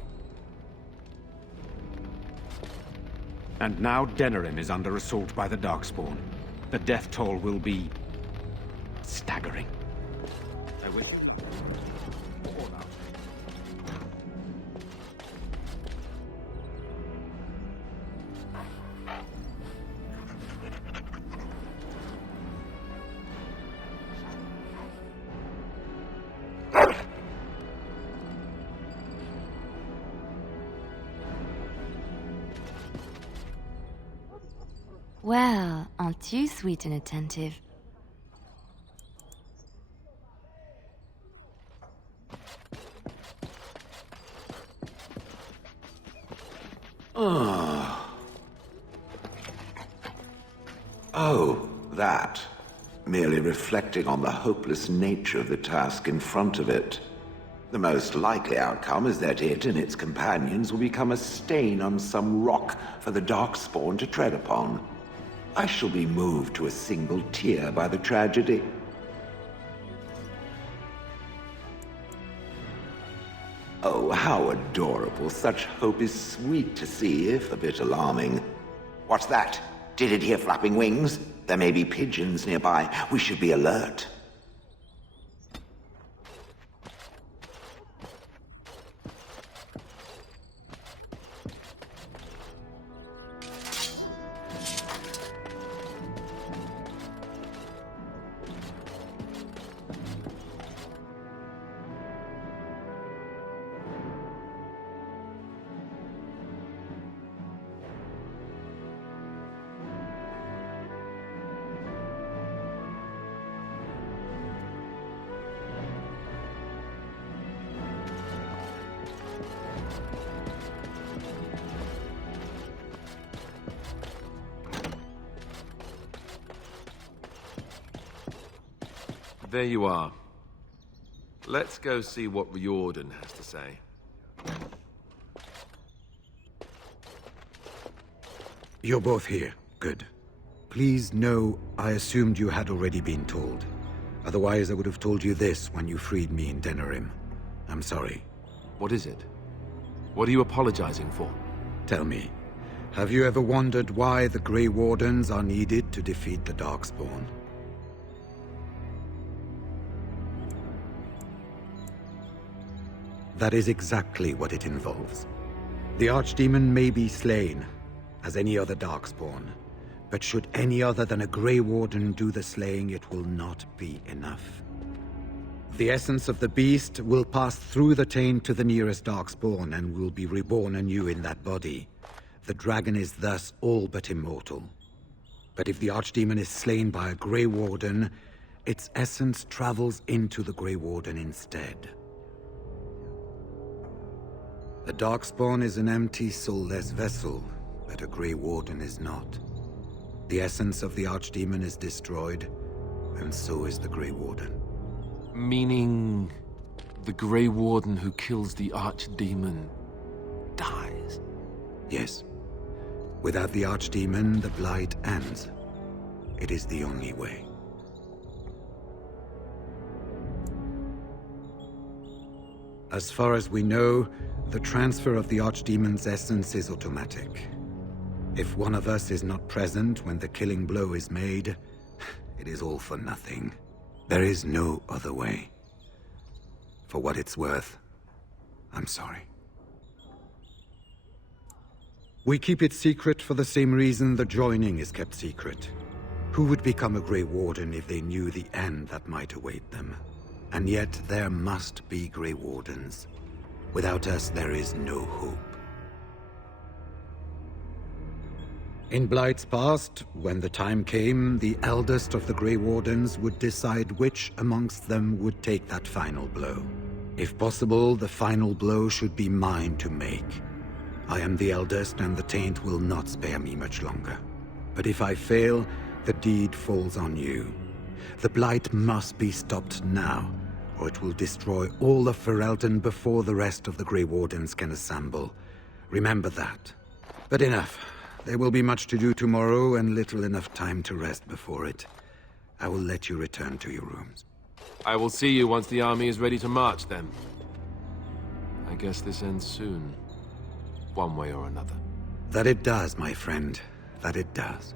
And now Denerim is under assault by the Darkspawn. The death toll will be staggering. I wish you luck. All out. Well, aren't you sweet and attentive? Oh, that. Merely reflecting on the hopeless nature of the task in front of it. The most likely outcome is that it and its companions will become a stain on some rock for the Darkspawn to tread upon. I shall be moved to a single tear by the tragedy. Oh, how adorable. Such hope is sweet to see, if a bit alarming. What's that? Did it hear flapping wings? There may be pigeons nearby. We should be alert. There you are. Let's go see what Riordan has to say. You're both here. Good. Please know I assumed you had already been told. Otherwise, I would have told you this when you freed me in Denerim. I'm sorry. What is it? What are you apologizing for? Tell me, have you ever wondered why the Grey Wardens are needed to defeat the Darkspawn? That is exactly what it involves. The Archdemon may be slain, as any other Darkspawn, but should any other than a Grey Warden do the slaying, it will not be enough. The essence of the beast will pass through the taint to the nearest Darkspawn and will be reborn anew in that body. The dragon is thus all but immortal. But if the Archdemon is slain by a Grey Warden, its essence travels into the Grey Warden instead. The Darkspawn is an empty, soulless vessel, but a Grey Warden is not. The essence of the Archdemon is destroyed, and so is the Grey Warden. Meaning... the Grey Warden who kills the Archdemon dies? Yes. Without the Archdemon, the Blight ends. It is the only way. As far as we know, the transfer of the Archdemon's essence is automatic. If one of us is not present when the killing blow is made, it is all for nothing. There is no other way. For what it's worth, I'm sorry. We keep it secret for the same reason the joining is kept secret. Who would become a Grey Warden if they knew the end that might await them? And yet there must be Grey Wardens. Without us, there is no hope. In Blight's past, when the time came, the eldest of the Grey Wardens would decide which amongst them would take that final blow. If possible, the final blow should be mine to make. I am the eldest, and the taint will not spare me much longer. But if I fail, the deed falls on you. The Blight must be stopped now, or it will destroy all of Ferelden before the rest of the Grey Wardens can assemble. Remember that. But enough. There will be much to do tomorrow, and little enough time to rest before it. I will let you return to your rooms. I will see you once the army is ready to march, then. I guess this ends soon. One way or another. That it does, my friend. That it does.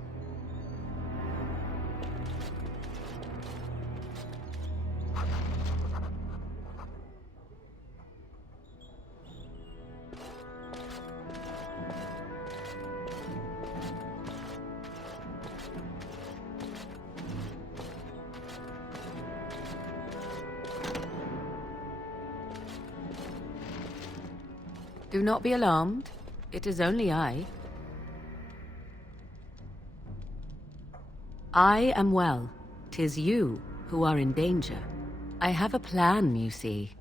Do not be alarmed. It is only I. I am well. 'Tis you who are in danger. I have a plan, you see.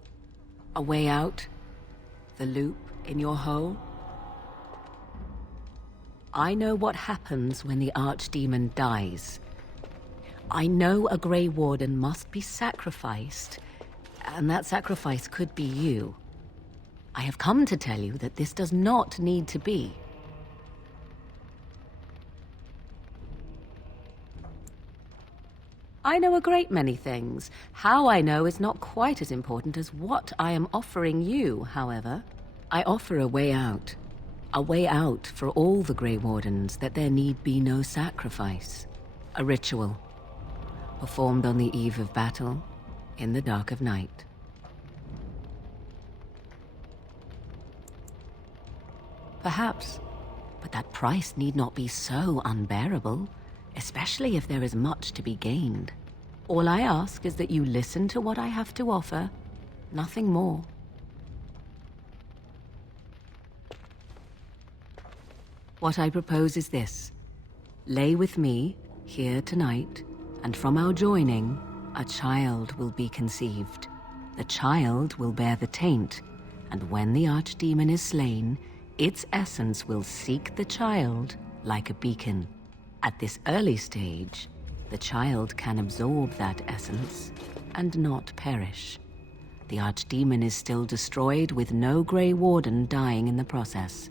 A way out. The loop in your hole. I know what happens when the Archdemon dies. I know a Grey Warden must be sacrificed, and that sacrifice could be you. I have come to tell you that this does not need to be. I know a great many things. How I know is not quite as important as what I am offering you, however. I offer a way out. A way out for all the Grey Wardens, that there need be no sacrifice. A ritual, performed on the eve of battle, in the dark of night. Perhaps, but that price need not be so unbearable, especially if there is much to be gained. All I ask is that you listen to what I have to offer, nothing more. What I propose is this. Lay with me, here tonight, and from our joining, a child will be conceived. The child will bear the taint, and when the Archdemon is slain, its essence will seek the child like a beacon. At this early stage, the child can absorb that essence and not perish. The Archdemon is still destroyed with no Grey Warden dying in the process.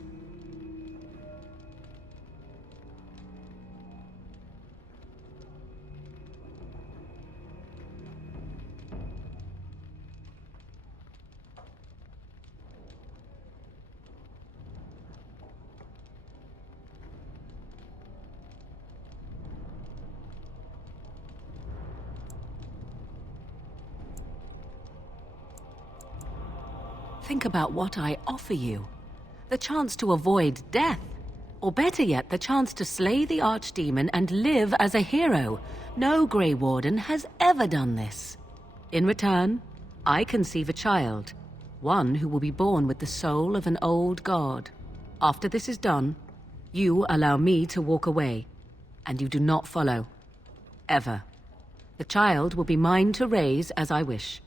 Think about what I offer you. The chance to avoid death. Or better yet, the chance to slay the Archdemon and live as a hero. No Grey Warden has ever done this. In return, I conceive a child. One who will be born with the soul of an old god. After this is done, you allow me to walk away. And you do not follow. Ever. The child will be mine to raise as I wish.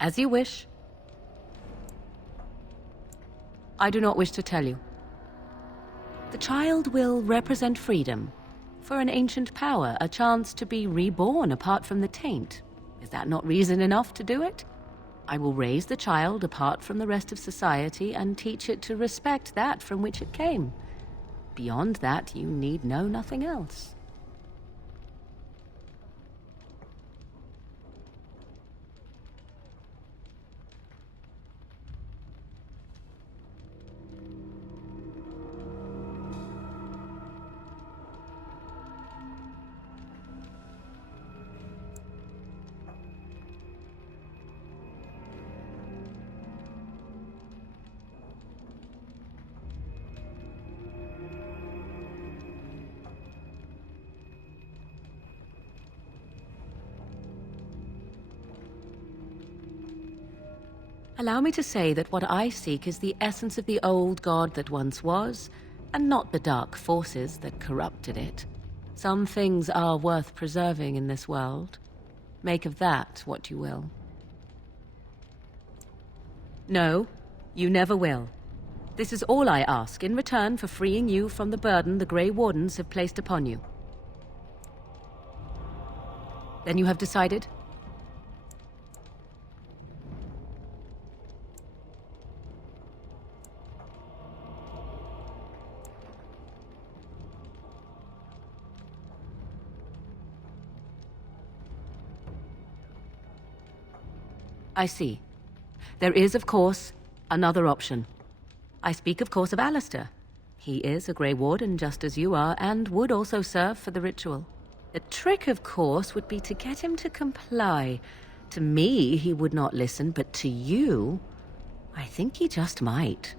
As you wish. I do not wish to tell you. The child will represent freedom. For an ancient power, a chance to be reborn apart from the taint. Is that not reason enough to do it? I will raise the child apart from the rest of society and teach it to respect that from which it came. Beyond that, you need know nothing else. Allow me to say that what I seek is the essence of the old god that once was, and not the dark forces that corrupted it. Some things are worth preserving in this world. Make of that what you will. No, you never will. This is all I ask in return for freeing you from the burden the Grey Wardens have placed upon you. Then you have decided? I see. There is, of course, another option. I speak, of course, of Alistair. He is a Grey Warden just as you are, and would also serve for the ritual. The trick, of course, would be to get him to comply. To me, he would not listen, but to you, I think he just might.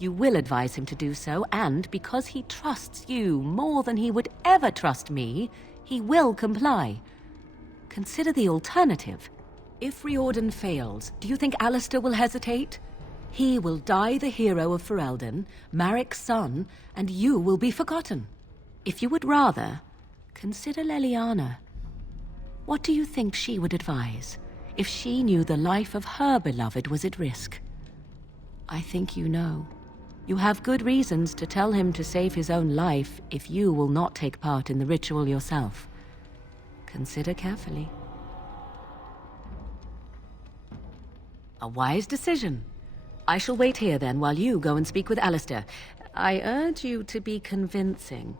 You will advise him to do so, and because he trusts you more than he would ever trust me, he will comply. Consider the alternative. If Riordan fails, do you think Alistair will hesitate? He will die the hero of Ferelden, Marik's son, and you will be forgotten. If you would rather, consider Leliana. What do you think she would advise, if she knew the life of her beloved was at risk? I think you know. You have good reasons to tell him to save his own life if you will not take part in the ritual yourself. Consider carefully. A wise decision. I shall wait here then while you go and speak with Alistair. I urge you to be convincing.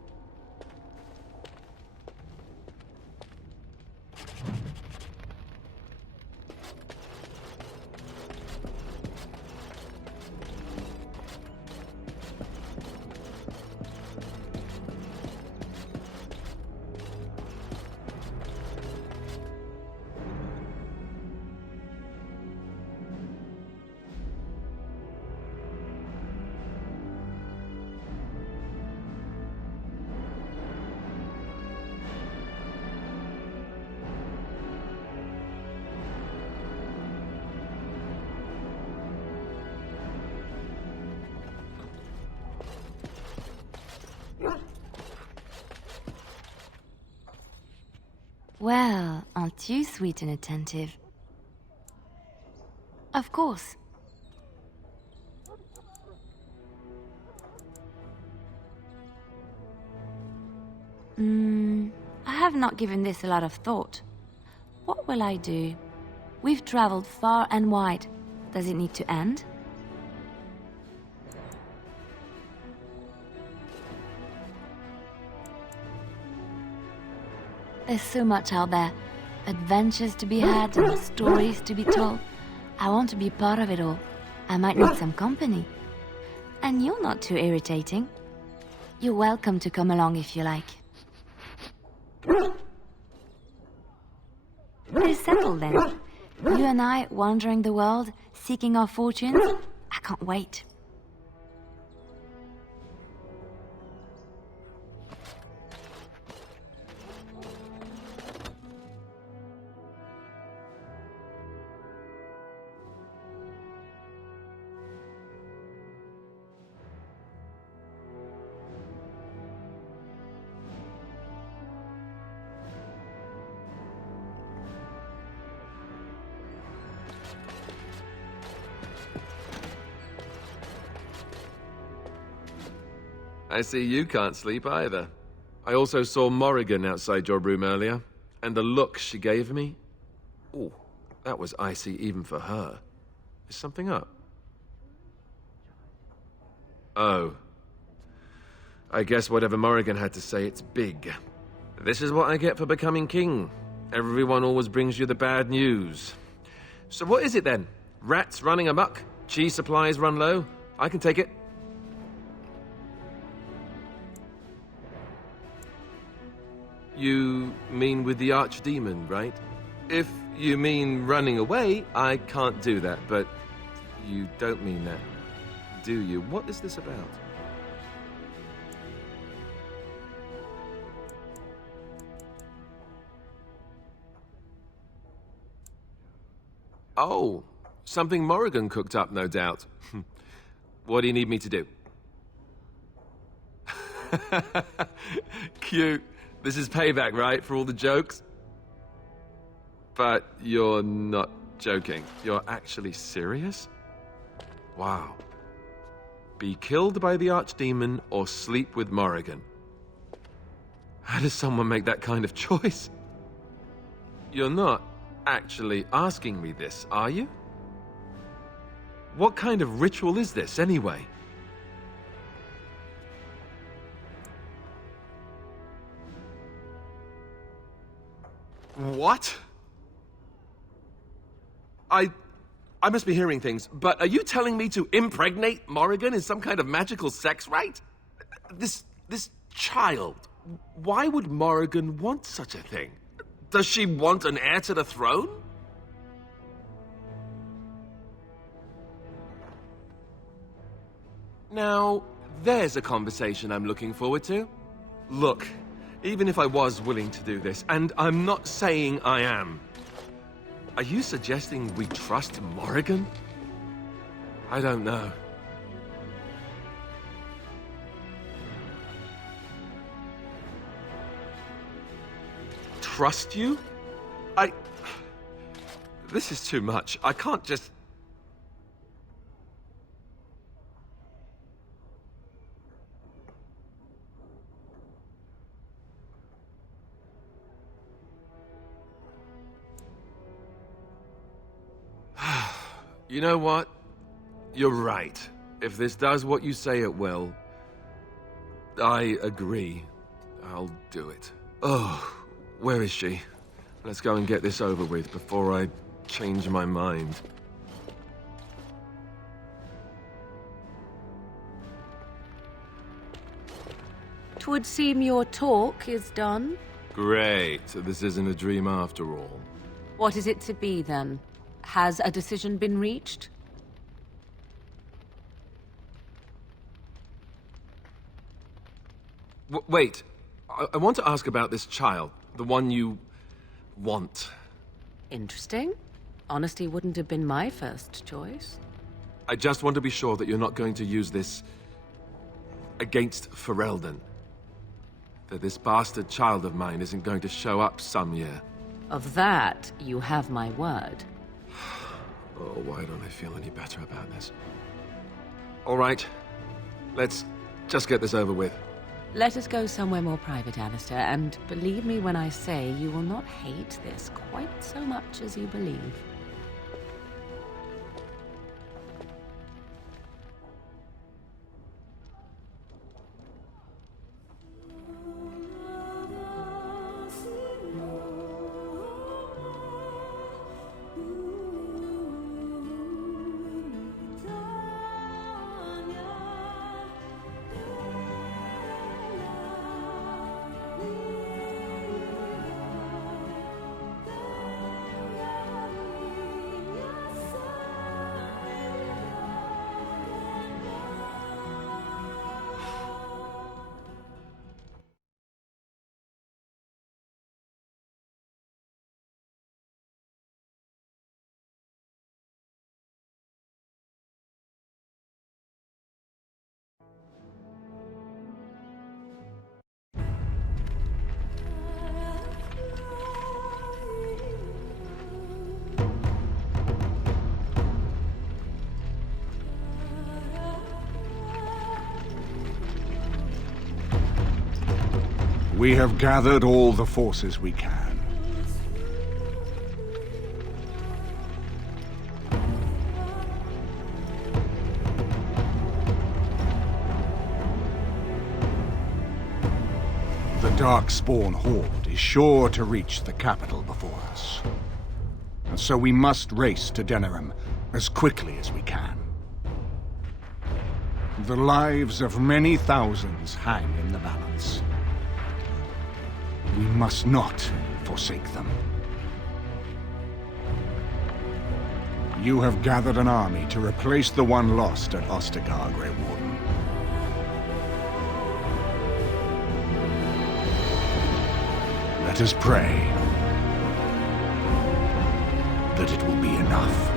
Well, aren't you sweet and attentive? Of course. I have not given this a lot of thought. What will I do? We've traveled far and wide. Does it need to end? There's so much out there. Adventures to be had and stories to be told. I want to be part of it all. I might need some company. And you're not too irritating. You're welcome to come along if you like. It is settled then. You and I wandering the world, seeking our fortunes. I can't wait. I see you can't sleep either. I also saw Morrigan outside your room earlier, and the look she gave me... Ooh, that was icy even for her. Is something up? Oh. I guess whatever Morrigan had to say, it's big. This is what I get for becoming king. Everyone always brings you the bad news. So what is it then? Rats running amok? Cheese supplies run low? I can take it. You mean with the archdemon, right? If you mean running away, I can't do that, but you don't mean that, do you? What is this about? Oh, something Morrigan cooked up, no doubt. What do you need me to do? Cute. This is payback, right, for all the jokes? But you're not joking. You're actually serious? Wow. Be killed by the archdemon or sleep with Morrigan. How does someone make that kind of choice? You're not actually asking me this, are you? What kind of ritual is this, anyway? What? I must be hearing things, but are you telling me to impregnate Morrigan in some kind of magical sex rite? This child, why would Morrigan want such a thing? Does she want an heir to the throne? Now, there's a conversation I'm looking forward to. Look, even if I was willing to do this, and I'm not saying I am, are you suggesting we trust Morrigan? I don't know. Trust you? This is too much. I can't just... You know what? You're right. If this does what you say it will, I agree. I'll do it. Oh, where is she? Let's go and get this over with before I change my mind. Twould seem your talk is done. Great. So this isn't a dream after all. What is it to be, then? Has a decision been reached? Wait. I want to ask about this child. The one you... want. Interesting. Honesty wouldn't have been my first choice. I just want to be sure that you're not going to use this... against Ferelden. That this bastard child of mine isn't going to show up some year. Of that, you have my word. Oh, why don't I feel any better about this? All right. Let's just get this over with. Let us go somewhere more private, Alistair, and believe me when I say you will not hate this quite so much as you believe. We have gathered all the forces we can. The Darkspawn Horde is sure to reach the capital before us. And so we must race to Denerim as quickly as we can. The lives of many thousands hang in the balance. We must not forsake them. You have gathered an army to replace the one lost at Ostagar, Grey Warden. Let us pray that it will be enough.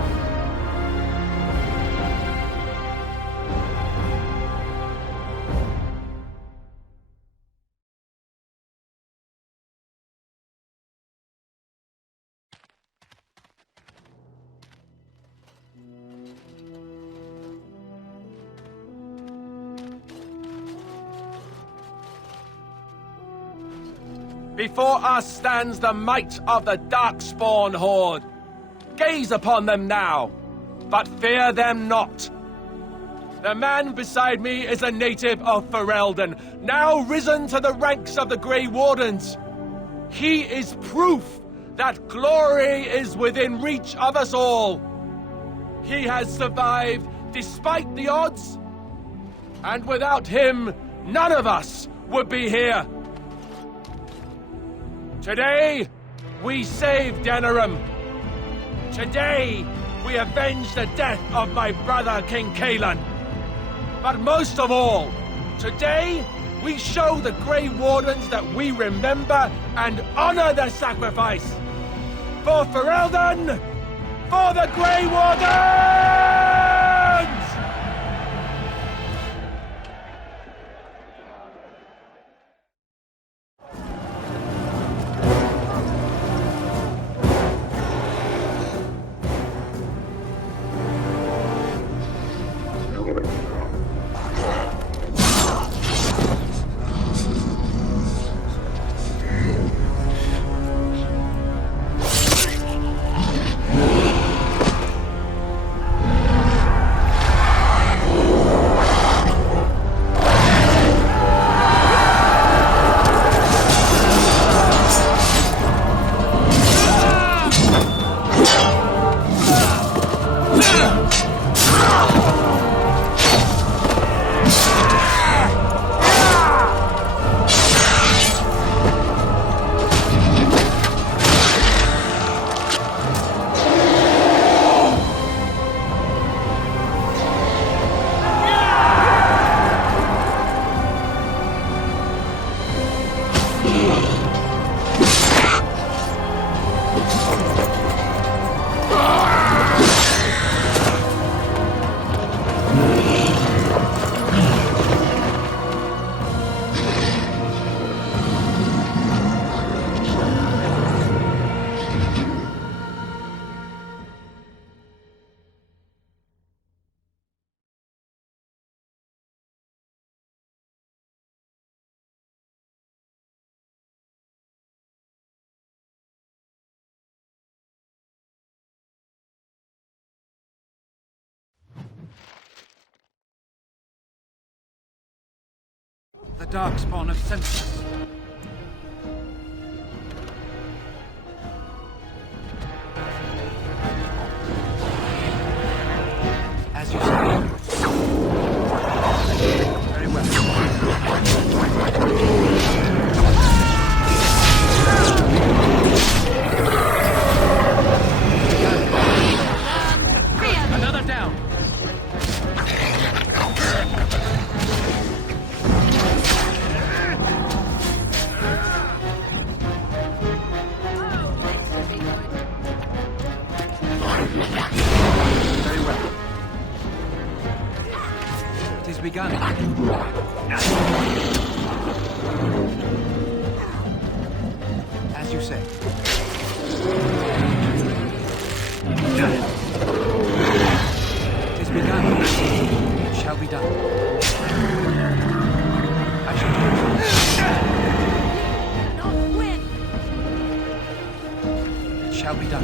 Before us stands the might of the Darkspawn Horde. Gaze upon them now, but fear them not. The man beside me is a native of Ferelden, now risen to the ranks of the Grey Wardens. He is proof that glory is within reach of us all. He has survived despite the odds, and without him, none of us would be here. Today, we save Denerim. Today, we avenge the death of my brother, King Kaelan. But most of all, today, we show the Grey Wardens that we remember and honor the sacrifice. For Ferelden, for the Grey Wardens! The Darkspawn have sent us. As you say. Very well. Another down. Begun. As you say. It is begun. It shall be done. I shall do it. Shall be done.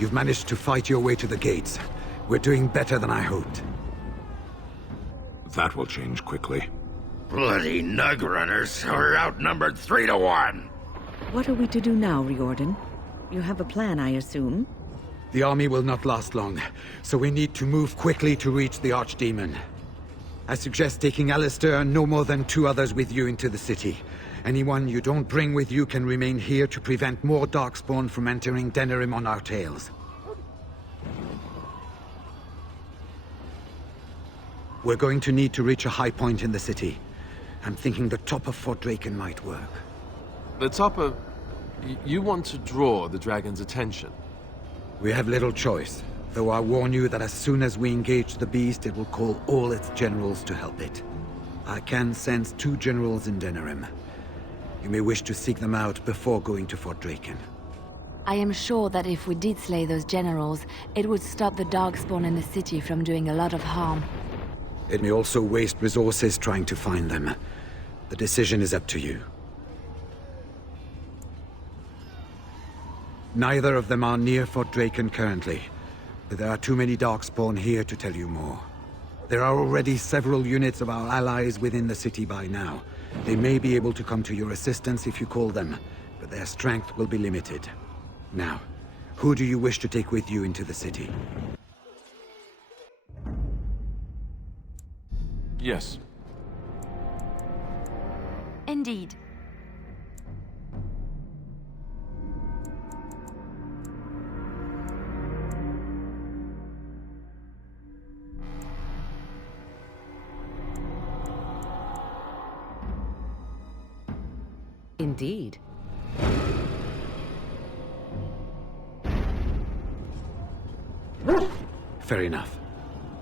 You've managed to fight your way to the gates. We're doing better than I hoped. That will change quickly. Bloody nug runners are outnumbered 3 to 1. What are we to do now, Riordan? You have a plan, I assume? The army will not last long, so we need to move quickly to reach the Archdemon. I suggest taking Alistair and no more than 2 others with you into the city. Anyone you don't bring with you can remain here to prevent more Darkspawn from entering Denerim on our tails. We're going to need to reach a high point in the city. I'm thinking the top of Fort Draken might work. The top of... You want to draw the dragon's attention? We have little choice, though I warn you that as soon as we engage the beast, it will call all its generals to help it. I can sense 2 generals in Denerim. You may wish to seek them out before going to Fort Draken. I am sure that if we did slay those generals, it would stop the Darkspawn in the city from doing a lot of harm. It may also waste resources trying to find them. The decision is up to you. Neither of them are near Fort Draken currently, but there are too many Darkspawn here to tell you more. There are already several units of our allies within the city by now. They may be able to come to your assistance if you call them, but their strength will be limited. Now, who do you wish to take with you into the city? Yes. Indeed. Indeed. Fair enough.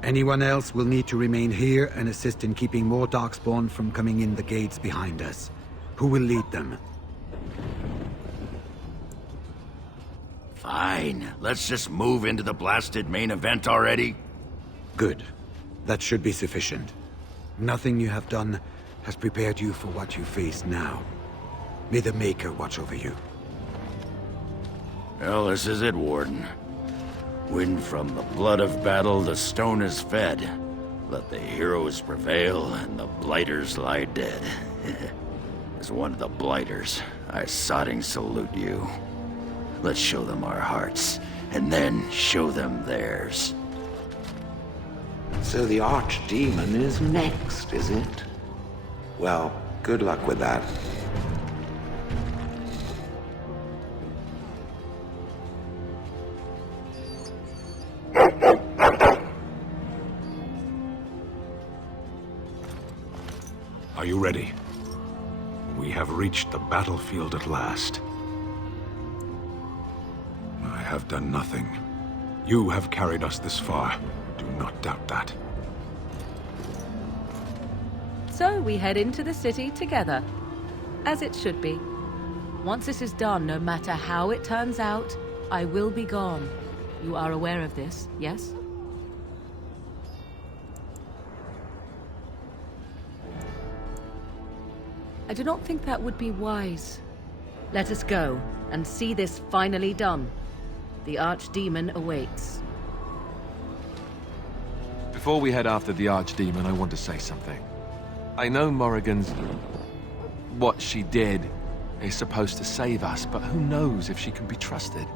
Anyone else will need to remain here and assist in keeping more Darkspawn from coming in the gates behind us. Who will lead them? Fine. Let's just move into the blasted main event already. Good. That should be sufficient. Nothing you have done has prepared you for what you face now. May the Maker watch over you. Well, this is it, Warden. When from the blood of battle the stone is fed, let the heroes prevail and the blighters lie dead. As one of the blighters, I sodding salute you. Let's show them our hearts, and then show them theirs. So the Archdemon is next, is it? Well, good luck with that. Are you ready? We have reached the battlefield at last. I have done nothing. You have carried us this far. Do not doubt that. So we head into the city together. As it should be. Once this is done, no matter how it turns out, I will be gone. You are aware of this, yes? I do not think that would be wise. Let us go and see this finally done. The Archdemon awaits. Before we head after the Archdemon, I want to say something. I know Morrigan's... what she did is supposed to save us, but who knows if she can be trusted?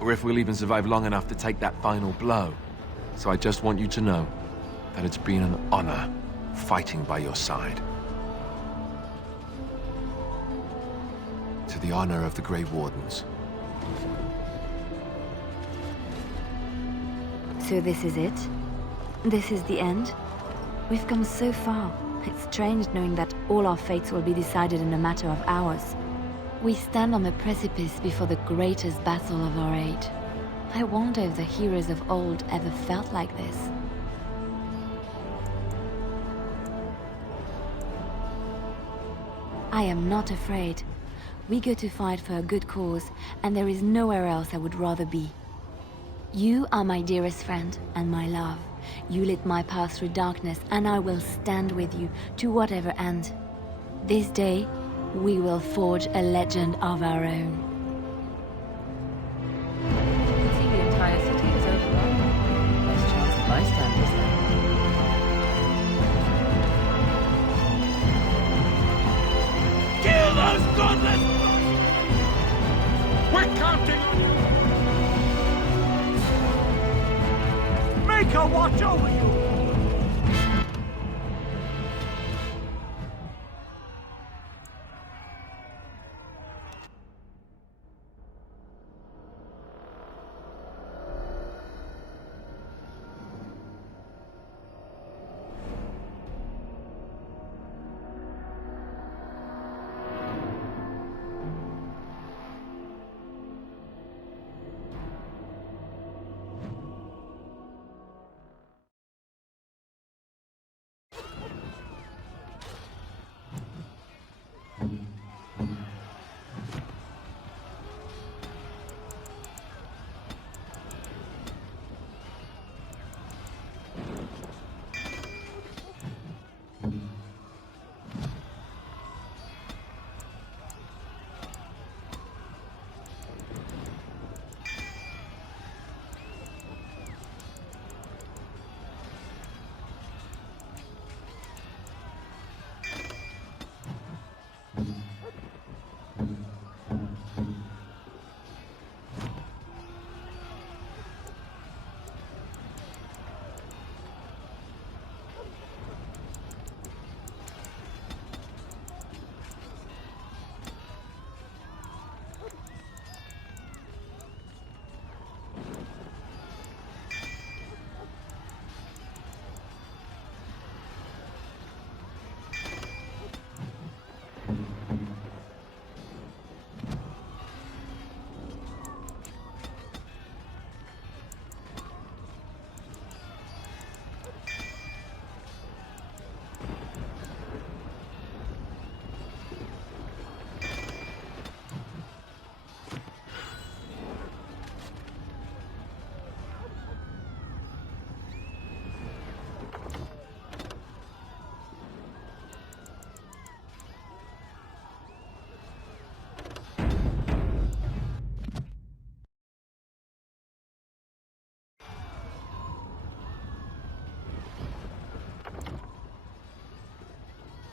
Or if we'll even survive long enough to take that final blow. So I just want you to know that it's been an honor fighting by your side. To the honor of the Grey Wardens. So this is it? This is the end? We've come so far. It's strange knowing that all our fates will be decided in a matter of hours. We stand on the precipice before the greatest battle of our age. I wonder if the heroes of old ever felt like this. I am not afraid. We go to fight for a good cause, and there is nowhere else I would rather be. You are my dearest friend and my love. You lit my path through darkness, and I will stand with you to whatever end. This day, we will forge a legend of our own. You can see the entire city is overrun. Less chance of bystanders there. Kill those godless! We're counting on you! Make her watch over you!